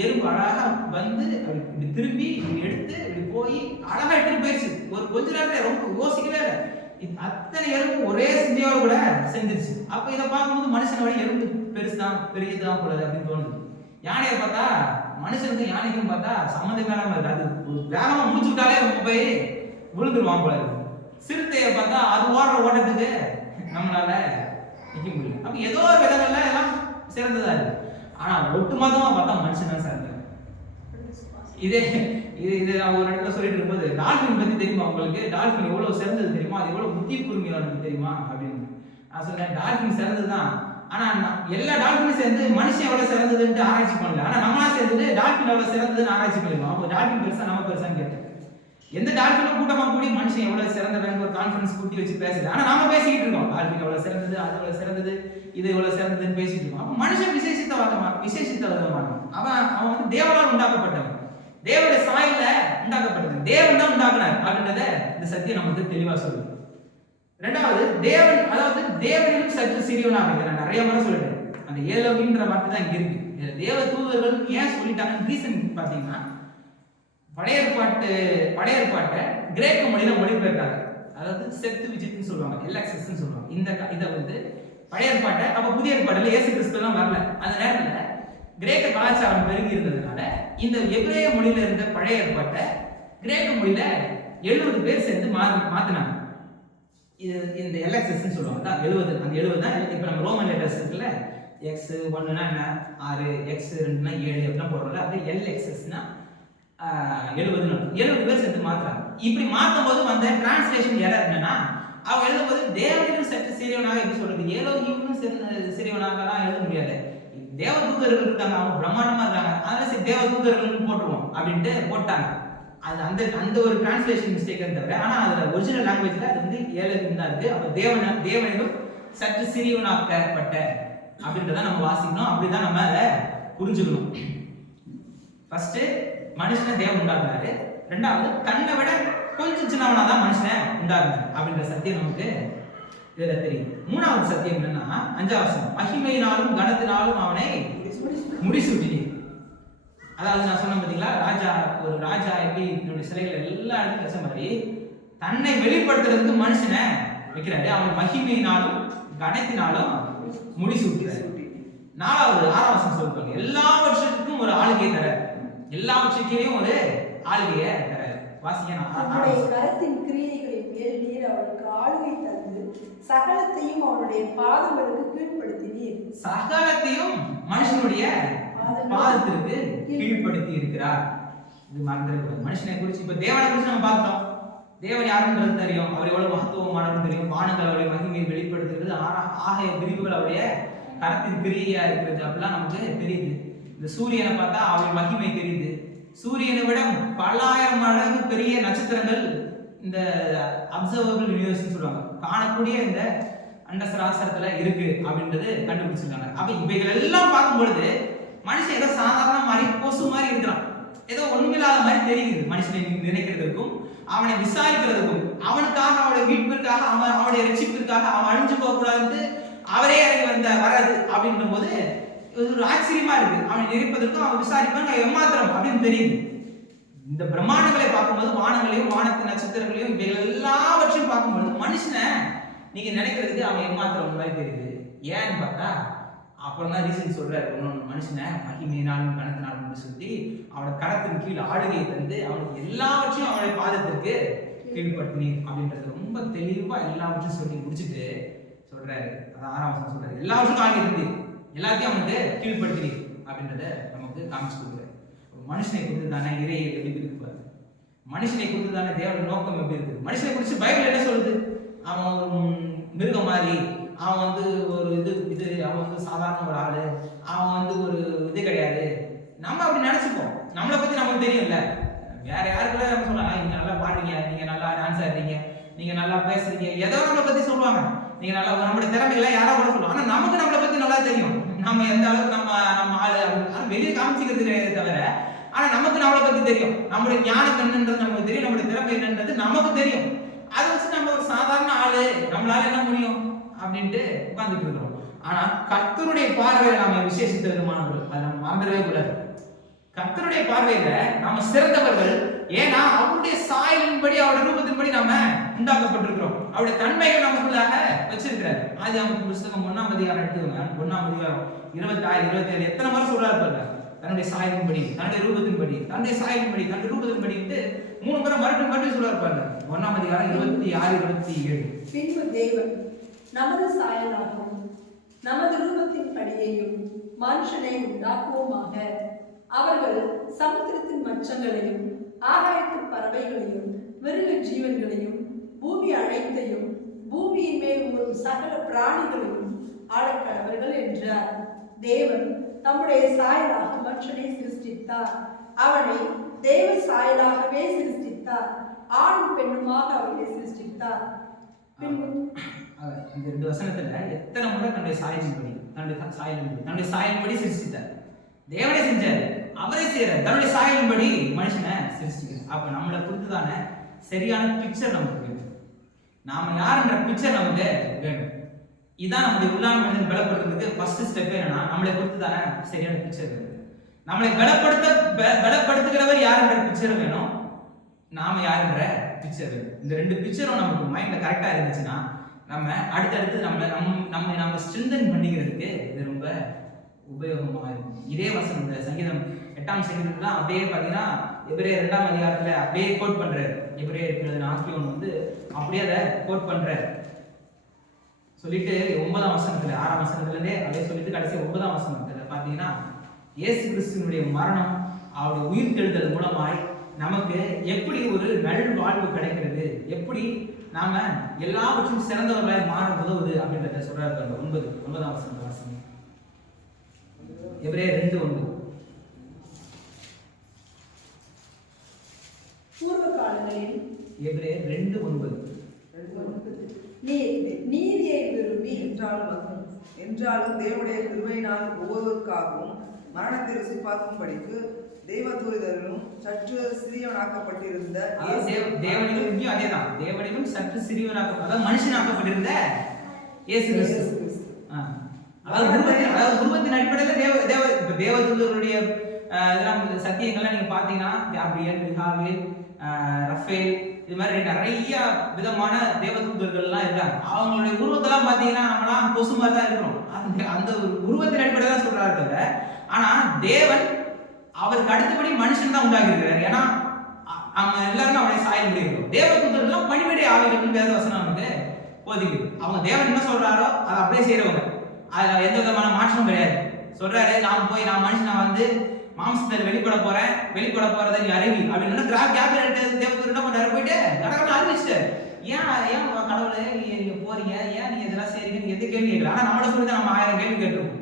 எறும்பு அழகா வந்து இப்படி திரும்பி எடுத்து இப்படி போய் அழகா எடுத்துட்டு போயிடுச்சு. ஒரு கொஞ்ச நேரத்துல ரொம்ப யோசிக்கவே இல்லை. அத்தனை எறும்பு ஒரே சிந்தையோட கூட செஞ்சிருச்சு. அப்ப இதை பார்க்கும்போது மனுஷனோட எறும்பு பெருசுதான், பெரியதுதான் கூடாது அப்படின்னு தோணுது. யானையை பார்த்தா மனுஷனுக்கும் யானைக்கும் பார்த்தா சம்மந்தமே இல்லாம இருக்கு. அது வேகமா முடிச்சு விட்டாலே போய் விழுந்துருவான் போல இருக்கு. சிறுத்தையை பார்த்தா அது ஓடுற ஓட்டத்துக்கு நம்மளால நிக்க முடியல. அப்ப ஏதோ ஒரு விதங்கள்ல எல்லாம் சிறந்ததா இருக்கு. ஆனா ஒட்டுமொத்தமா பார்த்தா மனுஷன் தான் சிறந்தது. இது நான் ஒரு இடத்துல சொல்லிட்டு இருக்கும்போது, டால்பின் பத்தி தெரியுமா உங்களுக்கு? டால்பின் எவ்வளவு சிறந்தது தெரியுமா? அது எவ்வளவு புத்தி கூர்மையானது தெரியுமா அப்படின்னு நான் சொன்னேன். டால்பின் சிறந்ததுதான். ஆனா எல்லா டால்பினும் சேர்ந்து மனுஷன் எவ்வளவு சிறந்ததுன்னு ஆராய்ச்சி பண்ணல. ஆனா நம்மளா சேர்ந்து டால்பின் எவ்வளவு சிறந்ததுன்னு ஆராய்ச்சி பண்ணிருக்கோம். அப்போ டால்பின் பெருசா நம்ம பெருசான்னு கேட்டேன். எந்த டால்பினும் கூட்டமா கூடி மனுஷன் எவ்வளவு சிறந்தவன் ஒரு கான்ஃபரன்ஸ் கூட்டி வச்சு பேசுது. ஆனா நாம பேசிக்கிட்டு இருக்கோம், டால்பின் எவ்வளவு சிறந்தது, அது எவ்வளவு சிறந்தது, இது எவ்வளவு சிறந்ததுன்னு பேசிட்டு இருக்கோம். அப்ப மனுஷன் விசேஷித்த விதமானவன். அவன் வந்து தேவனால் உண்டாக்கப்பட்டவன், தேவனுடைய சாயல்ல உண்டாக்கப்பட்டது. தேவன் தான் உண்டாக்குனார் அப்படின்றத இந்த சத்தியம் நமக்கு தெளிவா சொல்லுது. ரெண்டாவது, தேவன், அதாவது தேவனிலும் சற்று சிறியவனாக. நான் நிறைய முறை சொல்லிட்டேன். அந்த ஏலோகின்ற வார்த்தை தான் இங்க இருக்கு. தேவ தூதர்கள் ஏன் சொல்லிட்டாங்கன்னு ரீசன் பாத்தீங்கன்னா, பழைய ஏற்பாட்டை கிரேக்க மொழியில மொழிபெயர்த்தாங்க. அதாவது செத்து விஜித்னு சொல்லுவாங்க, எல்எக்ஸ்எஸ்ன்னு சொல்லுவாங்க. இதை வந்து பழைய ஏற்பாட்டை, அப்ப புதிய ஏற்பாடுல இயேசு கிறிஸ்து எல்லாம் வரல. அந்த நேரத்துல கிரேக்க கலாச்சாரம் பெருகி இருந்ததுனால இந்த எபிரேய மொழியில இருந்த பழைய ஏற்பாட்டை கிரேக்க மொழியில 70 பேர் சேர்ந்து மாத்தினாங்க. இது இந்த எல்எக்ஸ்எஸ்ன்னு சொல்லுவாங்க. தான் 70. அந்த 70 தான் இப்ப நம்ம ரோமன் லெட்டர்ஸ் இருக்குல்ல, எக்ஸ் 1னா என்ன 6, எக்ஸ் 2னா 7 அப்படிலாம் போடுறோம்ல, அப்படியே எல்எக்ஸ்எஸ்னா 70 பேர் சேர்ந்து மாத்துறாங்க. இப்படி மாத்தும் போது வந்த டிரான்ஸ்லேஷன் எரர் என்னன்னா, அவங்க எழுதும்போது தேவனிலும் சற்று சிறியவனாக எப்படி சொல்றது, ஏலோகியும் சிறியவனாகலாம் எழுத முடியாது. தேவதூதர்கள் இருக்காங்க, அவங்க பிரம்மாண்டமா இருக்காங்க, அதனால சரி தேவதூதர்கள் போட்டுருவோம் அப்படின்ட்டு போட்டாங்க. அது அந்த ஒரு டிரான்ஸ்லேஷன் மிஸ்டேக் தவிர, ஆனா அதுல ஒரிஜினல் லாங்குவேஜ்ல அது வந்து ஏலோகியம் தான் இருக்கு. அப்ப தேவனிலும் சற்று சிறியவனாக்கப்பட்ட அப்படின்றத நம்ம வாசிக்கணும். அப்படிதான் நம்ம அதை புரிஞ்சுக்கணும். ஃபர்ஸ்ட் மனுஷனை தேவன் உண்டாக்குறாரு. ரெண்டாவது, தன்னை விட கொஞ்சம் சின்னவனா தான் மனுஷனை உண்டாக்குறாரு அப்படின்ற சத்தியம் நமக்கு இதுல தெரியும். மூணாவது சத்தியம் என்னன்னா 5ஆம் வசனம், மகிமையினாலும் கனத்தினாலும் அவனை முடிசூட்டினீர். அதாவது நான் சொன்ன பாத்தீங்களா, ஒரு ராஜா எப்படி என்னுடைய சிலைகள் எல்லா இடத்துக்கும் வச்ச மாதிரி தன்னை வெளிப்படுத்துறதுக்கு மனுஷனை வைக்கிறாரு. அவன் மகிமையினாலும் கனத்தினாலும் முடிசூட்டுறாரு. 6ஆம் வசனம் சொல்றாங்க, எல்லாவற்றுக்கும் ஒரு ஆளுகையை தர, எல்லாவற்றுக்கையும் ஒரு ஆளுகையை தர. வாசிங்க. அவருடைய கரத்தின் கிரியைகளின் மேல் நீர் அவனுக்கு ஆளுகை தந்து சகலத்தையும் அவனுடைய பாதங்களுக்கு கீழ்ப்படுத்தினீர். சகலத்தையும் மனுஷனுடைய பாதத்திற்கு கீழ்ப்படுத்தி இருக்கிறார். இது மறந்துடக்கூடாது. மனுஷனை குறிச்சு இப்ப தேவனை குறிச்சு நம்ம பார்த்தோம். தேவன் யாருன்றது தெரியும், அவர் எவ்வளவு மகத்துவமானவர்னு தெரியும். வானங்கள் அவருடைய மகிமையை வெளிப்படுத்துகிறது, ஆகிய விரிவுகள் அவருடைய கரத்தின் கிரியையா இருக்கிறது, அப்படிலாம் நமக்கு தெரியுது. இந்த சூரியனை பார்த்தா அவருடைய மகிமை தெரியுது. சூரியனை விட பல்லாயிரம் மடங்கு பெரிய நட்சத்திரங்கள் இந்த அப்சர்வபிள் யூனிவர்ஸ் சொல்லுவாங்க, காணக்கூடிய இந்த அண்டசராசரத்துல இருக்கு அப்படின்றது கண்டுபிடிச்சிருக்காங்க. அப்ப இவைகள் எல்லாம் பார்க்கும் பொழுது மனுஷன் ஏதோ சாதாரண மாதிரி கொசு மாதிரி இருக்கிறான், ஏதோ ஒண்ணுமில்லாத மாதிரி தெரியுது. மனுஷனை நினைக்கிறதுக்கும் அவனை விசாரிக்கிறதுக்கும் அவனுக்காக அவனுடைய மீட்பிற்காக அவனுடைய ரட்சிப்பிற்காக அவன் அழிஞ்சு போக கூடாது அவரே இறங்கி வராது அப்படின்ற போது ஒரு ஆச்சரியமா இருக்கு. அவனை நினைப்பதற்கும் அவன் விசாரிப்பான் ஏமாத்திரம் அப்படின்னு தெரியுது. இந்த பிரம்மாண்டங்களை பார்க்கும்போது, வானங்களையும் வானத்து நட்சத்திரங்களையும் இவைகள் எல்லாவற்றையும் பார்க்கும்போது மனுஷனை நீங்க நினைக்கிறதுக்கு அவன் ஏமாத்திரம் மாதிரி தெரியுது. ஏன்னு பார்த்தா அப்புறம் தான் ரீசன் சொல்றாரு, ஒன்னொன்னு மனுஷனை மகிமையினாலும் கனத்தினாலும் சொல்லி அவனை கரத்தின் கீழ் ஆளுகையை தந்து அவனுக்கு எல்லாவற்றையும் அவனுடைய பாதத்திற்கு கீழ்படுத்தினீர் அப்படின்றது ரொம்ப தெளிவா எல்லாவற்றையும் சொல்லி முடிச்சுட்டு சொல்றாரு. அதான் 6ஆம் வசனம் சொல்றாரு, எல்லாவற்றுக்கும் ஆளுகை தந்து எல்லாத்தையும் அவனுக்கு கீழ்படுத்தினீர் அப்படின்றத நமக்கு காமிச்சு கொடுக்குறாரு. மனுஷனை குறித்து தானே இறை எப்படி இருக்கு, மனுஷனை குறித்து தானே தேவனுடைய நோக்கம் எப்படி இருக்கு. மனுஷனை குறித்து பைபிள் என்ன சொல்லுது, அவன் ஒரு மிருகம் மாதிரி, அவன் ஒரு இது அவன் சாதாரண ஒரு ஆளு, அவன் ஒரு இது கிடையாது. நம்ம அப்படி நினைச்சுப்போம். நம்மளை பத்தி நமக்கு தெரியும்ல. வேற யாருக்குள்ள நம்ம சொல்லலாம், நீங்க நல்லா பாடுறீங்க, நீங்க நல்லா டான்ஸ் ஆடுறீங்க, நீங்க நல்லா பேசுறீங்க, ஏதோ நம்மளை பத்தி சொல்லுவாங்க. நீங்க நல்லா நம்மளுடைய திறமைகளை யாரோ கூட சொல்லுவாங்க. ஆனா நமக்கு நம்மளை பத்தி நல்லா தெரியும். நம்ம எந்த அளவுக்கு நம்ம ஆளு அப்படின்னு வெளியே காமிச்சிக்கிறது கிடையாது தவிர, ஆனா நமக்கு நம்மளை பத்தி தெரியும். நம்மளுடைய ஞானம் என்னன்றது நமக்கு தெரியும், நம்மளுடைய திறமை என்னன்றது நமக்கு தெரியும். அதை வச்சு நம்ம ஒரு சாதாரண ஆளு, நம்மளால என்ன முடியும் அப்படின்ட்டு உட்கார்ந்துட்டு இருக்கிறோம். ஆனா கர்த்தருடைய பார்வையில நாம விசேஷித்த விதமானவர்கள், அதை நம்ம மறந்துடவே கூடாது. கர்த்தருடைய பார்வையில நாம சிறந்தவர்கள். ஏன்னா அவருடைய சாயலின்படி அவருடைய ரூபத்தின்படி நாம உண்டாக்கப்பட்டிருக்கிறோம். அவருடைய தன்மைகள் நமக்குள்ளாக வச்சிருக்கிறார். ஆதியாகமத்தின் புத்தகம் 1ஆம் அதிகாரம் எடுத்துக்கோங்க. 1ஆம் அதிகாரம் 26, 27 எத்தனை முறை சொல்றாரு பாருங்க. தன்னுடைய சாயலின்படி, தன்னுடைய ரூபத்தின்படி, தன்னுடைய சாயலின்படி, தன்னுடைய ரூபத்தின்படி 3 முறை மறுபடியும் சொல்றாரு பாருங்க. 1ஆம் அதிகாரம் 26, 27. பின்பு தேவன் நமது சாயலாகவும் நமது ரூபத்தின் படியையும் மனுஷனை உண்டாக்குவோமாக, அவர்கள் சமுத்திரத்தின் மச்சங்களையும் ஆகாயத்து பறவைகளையும் மிருக ஜீவன்களையும் பூமி அனைத்தையும் பூமியின் மேல் ஊறும் சகல பிராணிகளையும் ஆளக்கடவர்கள் என்றார். தேவன் தம்முடைய சாயலாக மனுஷனை சிருஷ்டித்தார். அவனை தேவ சாயலாகவே சிருஷ்டித்தார். ஆணும் பெண்ணுமாக அவனை சிருஷ்டித்தார். இந்த 2 வசனத்துல எத்தனை முறை தன்னுடைய சாயலின்படி, தன்னுடைய சாயலின்படி சிருஷ்டித்தார். தேவனே செஞ்சாரு, அவரே செய்யறாரு. தன்னுடைய சாயலின்படி மனுஷனை சிருஷ்டிக்கிறார். அப்ப நம்மளை குறித்து தானே சரியான பிக்சர் நமக்கு வேணும். நாம யாருன்ற பிக்சர் நமக்கு வேணும். இதான் நம்முடைய உள்ளான மனிதன் பலப்படுத்துறதுக்கு ஃபர்ஸ்ட் ஸ்டெப் என்னன்னா, நம்மளை குறித்து தானே சரியான பிக்சர் வேணும். நம்மளை பலப்படுத்துகிறவர் யாருன்ற பிக்சர் வேணும், நாம யாருன்ற பிக்சர் வேணும். இந்த 2 பிக்சரும் நமக்கு மைண்ட்ல கரெக்டா இருந்துச்சுன்னா நம்ம அடுத்தடுத்து நம்ம ஸ்ட்ரென்தன் பண்ணிக்கிறதுக்கு இது ரொம்ப உபயோகமாக இருக்கும். இதே வசனம் இந்த சங்கீதம் 8ஆம் சங்கீதத்துல அப்படியே பார்த்தீங்கன்னா எபிரேயர் 2ஆம் அதிகாரத்துல அப்படியே கோட் பண்றாரு. எபிரேயர் 4:1 அப்படியே அதை கோட் பண்றாரு. சொல்லிட்டு 9ஆம் வசனத்துல 6ஆம் வசனத்துல இருந்தே அப்படியே சொல்லிட்டு கடைசி 9ஆம் வசனத்துல பார்த்தீங்கன்னா இயேசு கிறிஸ்துவினுடைய மரணம், அவருடைய உயிர்த்தெழுதல் மூலமாய் நமக்கு எப்படி ஒரு நல் வாழ்வு கிடைக்கிறது, எப்படி நாம எல்லாவற்றும் சிறந்தவர்களாய் மாற உதவுது அப்படின்றத சொல்றாரு. 9ஆம் வசனத்தை வாசிங்க. எபிரேயர் 2:1. பூர்வ காலங்களில் எபிரேயர் 2:9 நீதியை விரும்பி என்றாலும் தேவனுடைய கிருபையினால் ஒவ்வொருவருக்காகவும் மரணத்தை ருசி பார்க்கும்படிக்கு தேவதூதர்களும் சற்று சிறியவனாக்கப்பட்டிருந்த தேவனிலும் அதேதான், தேவனிலும் சற்று சிறியவனாக்க, அதாவது மனுஷனாக்கப்பட்டிருந்த இயேசு கிறிஸ்து. அதாவது உருவத்தின் அடிப்படையில் தேவதூதர்களுடைய இதெல்லாம் சத்தியங்கள்லாம் நீங்க பாத்தீங்கன்னா கேப்ரியல், மிகாவேல், ரஃபேல், இது மாதிரி நிறைய விதமான தேவதூதர்கள்லாம் இருக்காங்க. அவங்களுடைய உருவத்தெல்லாம் பாத்தீங்கன்னா நம்மளாம் கொசு மாதிரி தான் இருக்கிறோம். அந்த உருவத்தின் அடிப்படையில் தான் சொல்றாரு தவிர, ஆனா தேவன் அவருக்கு அடுத்தபடி மனுஷன் தான் உண்டாக்கி இருக்கிறார். ஏன்னா அவங்க எல்லாருமே அவருடைய சாயல் முடியும். தேவதூதர்கள்லாம் பணிவிடை ஆவிகள் வேத வசனம் நமக்கு போதிக்குது. அவங்க தேவன் என்ன சொல்றாரோ அதை அப்படியே செய்யறவங்க. அதுல எந்த விதமான மாற்றமும் கிடையாது. சொல்றாரு, நான் மனுஷனை வந்து மாம்சத்தில் வெளிப்பட போறதை நீ அறிவி அப்படின்னு தேவதூதர் என்ன பண்றாரு, போயிட்டு கடவுள் அறிவிச்சிட்டாரு. ஏன் கடவுளை நீங்க போறீங்க, ஏன் நீங்க இதெல்லாம் செய்றீங்க, நீங்க எந்த கேள்வி கேட்கல. ஆனா நம்மள சொல்லிதான் நம்ம 1000 கேள்வி கேட்டுருவோம்.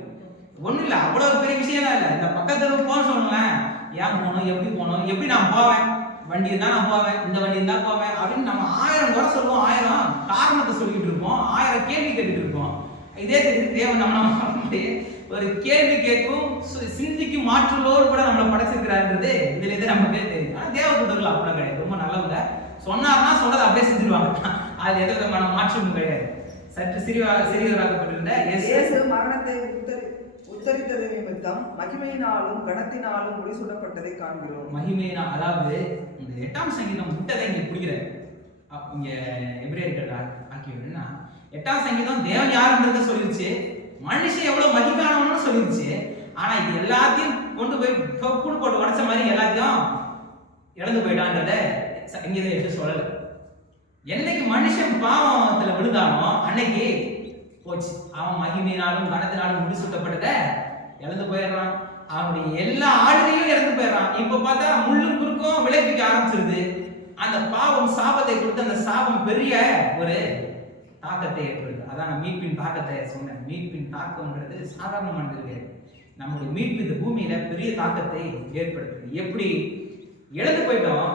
ஒண்ணும் இல்ல, அவ்வளவு பெரிய விஷயம் இல்ல. இந்த பக்கத்துல போன்னு சொல்லுங்களேன், ஏன் போகணும், எப்படி போகணும், எப்படி நான் போவேன், வண்டி இருந்தா நான் போவேன், இந்த வண்டி இருந்தா போவேன் அப்படின்னு நம்ம 1000 குறை சொல்லுவோம், 1000 காரணத்தை சொல்லிட்டு இருப்போம், 1000 கேள்வி கேட்டுட்டு இருப்போம். இதே தேவன் நம்ம ஒரு கேள்வி கேட்கும் சிந்திக்கும் மாற்றலோடு கூட நம்மளை படைச்சிருக்கிறாருன்றது இதுல இருந்து நமக்கு தெரியும். ஆனா தேவதூதர்கள் அப்படிலாம் கிடையாது, ரொம்ப நல்லவங்க. சொன்னார்னா சொன்னதை அப்படியே செஞ்சிருவாங்க. அது எந்த விதமான மாற்றமும் கிடையாது. சற்று சிறியவராக்கப்பட்டிருந்த இயேசு மரணத்தை உத்தரித்தது நிமித்தம் மகிமையினாலும் கனத்தினாலும் முடிசூட்டப்பட்டதை காண்கிறோம். மகிமையினா, அதாவது இந்த 8ஆம் சங்கீதம் விட்டதை இங்க பிடிக்கிறார். இங்க எபிரேயர்கள் ஆக்கியோன்னா 8ஆம் சங்கீதம் தேவன் யாருன்றத சொல்லிருச்சு, மனுஷன் எவ்வளவு மகிமையானவன்னு சொல்லிருச்சு. ஆனா இது எல்லாத்தையும் கொண்டு போய் கூடு போட்டு உடைச்ச மாதிரி எல்லாத்தையும் இழந்து போயிட்டான்றத சங்கீதம் எடுத்து சொல்லல. என்னைக்கு மனுஷன் பாவத்துல விழுந்தானோ அன்னைக்கு போச்சு. அவன் மகிமையினாலும் கனத்தினாலும் முடிசூட்டப்பட்டத இழந்து போயிடுறான். அவனுடைய எல்லா ஆளுகையும் இழந்து போயிடுறான். இப்ப பார்த்தா முள்ளும் குறுக்கும் விளைவிக்க ஆரம்பிச்சிருது. அந்த பாவம் சாபத்தை கொடுத்து அந்த சாபம் பெரிய ஒரு தாக்கத்தை ஏற்படுது. அதான் நான் மீட்பின் தாக்கத்தை சொன்னேன். மீட்பின் தாக்கம்ன்றது சாதாரணமானது கிடையாது. நம்முடைய மீட்பு இந்த பூமியில பெரிய தாக்கத்தை ஏற்படுத்துது. எப்படி இழந்து போயிட்டோம்,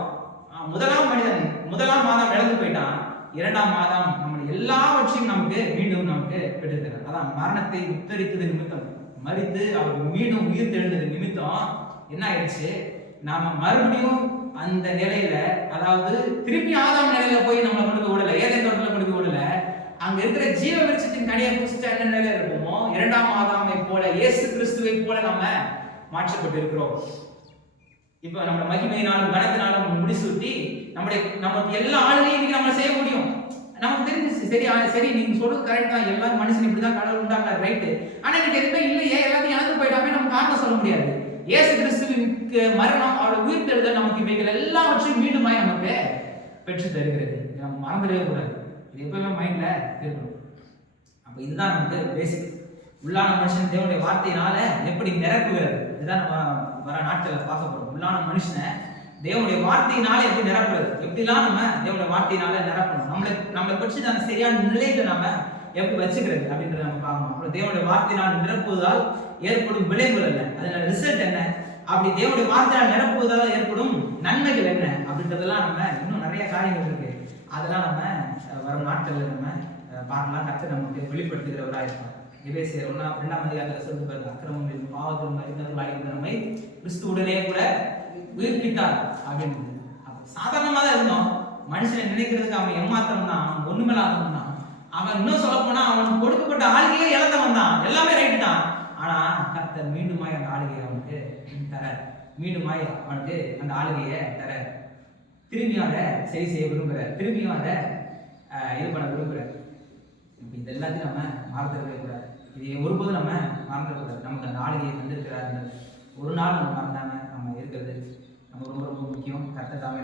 முதலாம் மாதம் இழந்து போயிட்டான், 2ஆம் மாதம் நம்முடைய எல்லாவற்றையும் நமக்கு பெற்றுத்தரார். அதான் மரணத்தை உத்தரித்தது நிமித்தம், மரித்து அவர் மீண்டும் உயிர் தெழுந்தது நிமித்தம் என்ன ஆயிடுச்சு, நாம மறுபடியும் அந்த நிலையில, அதாவது திருப்பி ஆதாம் நிலையில போய் நம்மளை கொண்டு போய் விடல, ஏதேன் தோட்டத்துல கொண்டு போய் விடல. அங்க இருக்கிற ஜீவ விருட்சத்தின் கனியை புசிச்சா என்ன நிலையில இருப்போமோ 2ஆம் ஆதாமை போல, இயேசு கிறிஸ்துவை போல நம்ம மாற்றப்பட்டு இருக்கிறோம். இப்ப நம்ம மகிமையினாலும் கனத்தினாலும் முடிசூட்டி நமக்கு எல்லா ஆளுகையும் நம்ம செய்ய முடியும். நமக்கு தெரிஞ்சு சரி நீங்க சொல்றது கரெக்ட் தான், எல்லாரும் மனுஷன் இப்படிதான் கடவுள் உண்டாங்க, ரைட்டு. ஆனா எனக்கு எதுவுமே இல்லையே, எல்லாத்தையும் இழந்து போயிட்டாமே நம்ம காரணம் சொல்ல முடியாது. இயேசு கிறிஸ்துவிற்கு மரணம், அவருடைய உயிர் தெழுதல் நமக்கு இவைகள் எல்லாவற்றையும் மீண்டுமாய் நமக்கு பெற்று தருகிறது. நம்ம மறந்துடவே கூடாது. இது எப்பவுமே மைண்ட்ல இருக்கணும். அப்ப இதுதான் நமக்கு பேசிக். உள்ளான மனுஷன் தேவனுடைய வார்த்தையினால எப்படி நிரப்புகிறது, இதுதான் நம்ம வர நாட்களை பார்க்க போறோம். உள்ளான மனுஷனை தேவனுடைய வார்த்தையினால எப்படி நிரப்புறது, எப்படிலாம் நம்ம தேவனுடைய வார்த்தையினால நிரப்பணும், நம்மளை பற்றி அந்த சரியான நிலையில நம்ம எப்படி வச்சுக்கிறது அப்படின்றத நம்ம பார்க்கணும். அப்புறம் தேவனுடைய வார்த்தையினால் நிரப்புவதால் ஏற்படும் விளைவுகள் என்ன, அதனால ரிசல்ட் என்ன, அப்படி தேவனுடைய வார்த்தையால் நிரப்புவதால் ஏற்படும் நன்மைகள் என்ன அப்படின்றதெல்லாம் நம்ம இன்னும் நிறைய காரியங்கள் இருக்கு. அதெல்லாம் நம்ம வரும் நாட்களில் நம்ம பார்க்கலாம். கர்த்தர் நமக்கு வெளிப்படுத்துகிறவராக இருப்பார். எபேசியர் 2ஆம் அதிகாரத்தில் சொல்லுங்க, அக்கிரமங்களின் பாவத்திலும் மரித்தவர்களாக இருந்த நம்மை கிறிஸ்துவுடனே கூட உயிர்ப்பித்தார் அப்படின்னு. சாதாரணமாக தான் இருந்தோம். மனுஷனை நினைக்கிறதுக்கு அவன் ஏமாத்திரம் தான், அவன் ஒண்ணுமில்லாதவன் தான். அவன் இன்னும் சொல்ல போனா அவனுக்கு கொடுக்கப்பட்ட ஆளுகையே இழந்தவன் தான், எல்லாமே ரைட்டு தான். ஆனா கர்த்தர் மீண்டுமாய் அந்த ஆளுகையை அவனுக்கு தர, மீண்டுமாய் அவனுக்கு அந்த ஆளுகையை தர, திரும்பியும் அதை சரி செய்ய விரும்புகிற, திரும்பியும் அதை இது பண்ண விரும்புகிற. இது எல்லாத்தையும் நம்ம மறந்துடவே கூடாது. இதை ஒருபோதும் நம்ம மறந்துடக்கூடாது. நமக்கு அந்த ஆளுகையை தந்திருக்கிறார், ஒரு நாள் நம்ம மறந்தாம நம்ம இருக்கிறது நமக்கு ரொம்ப ரொம்ப முக்கியம்.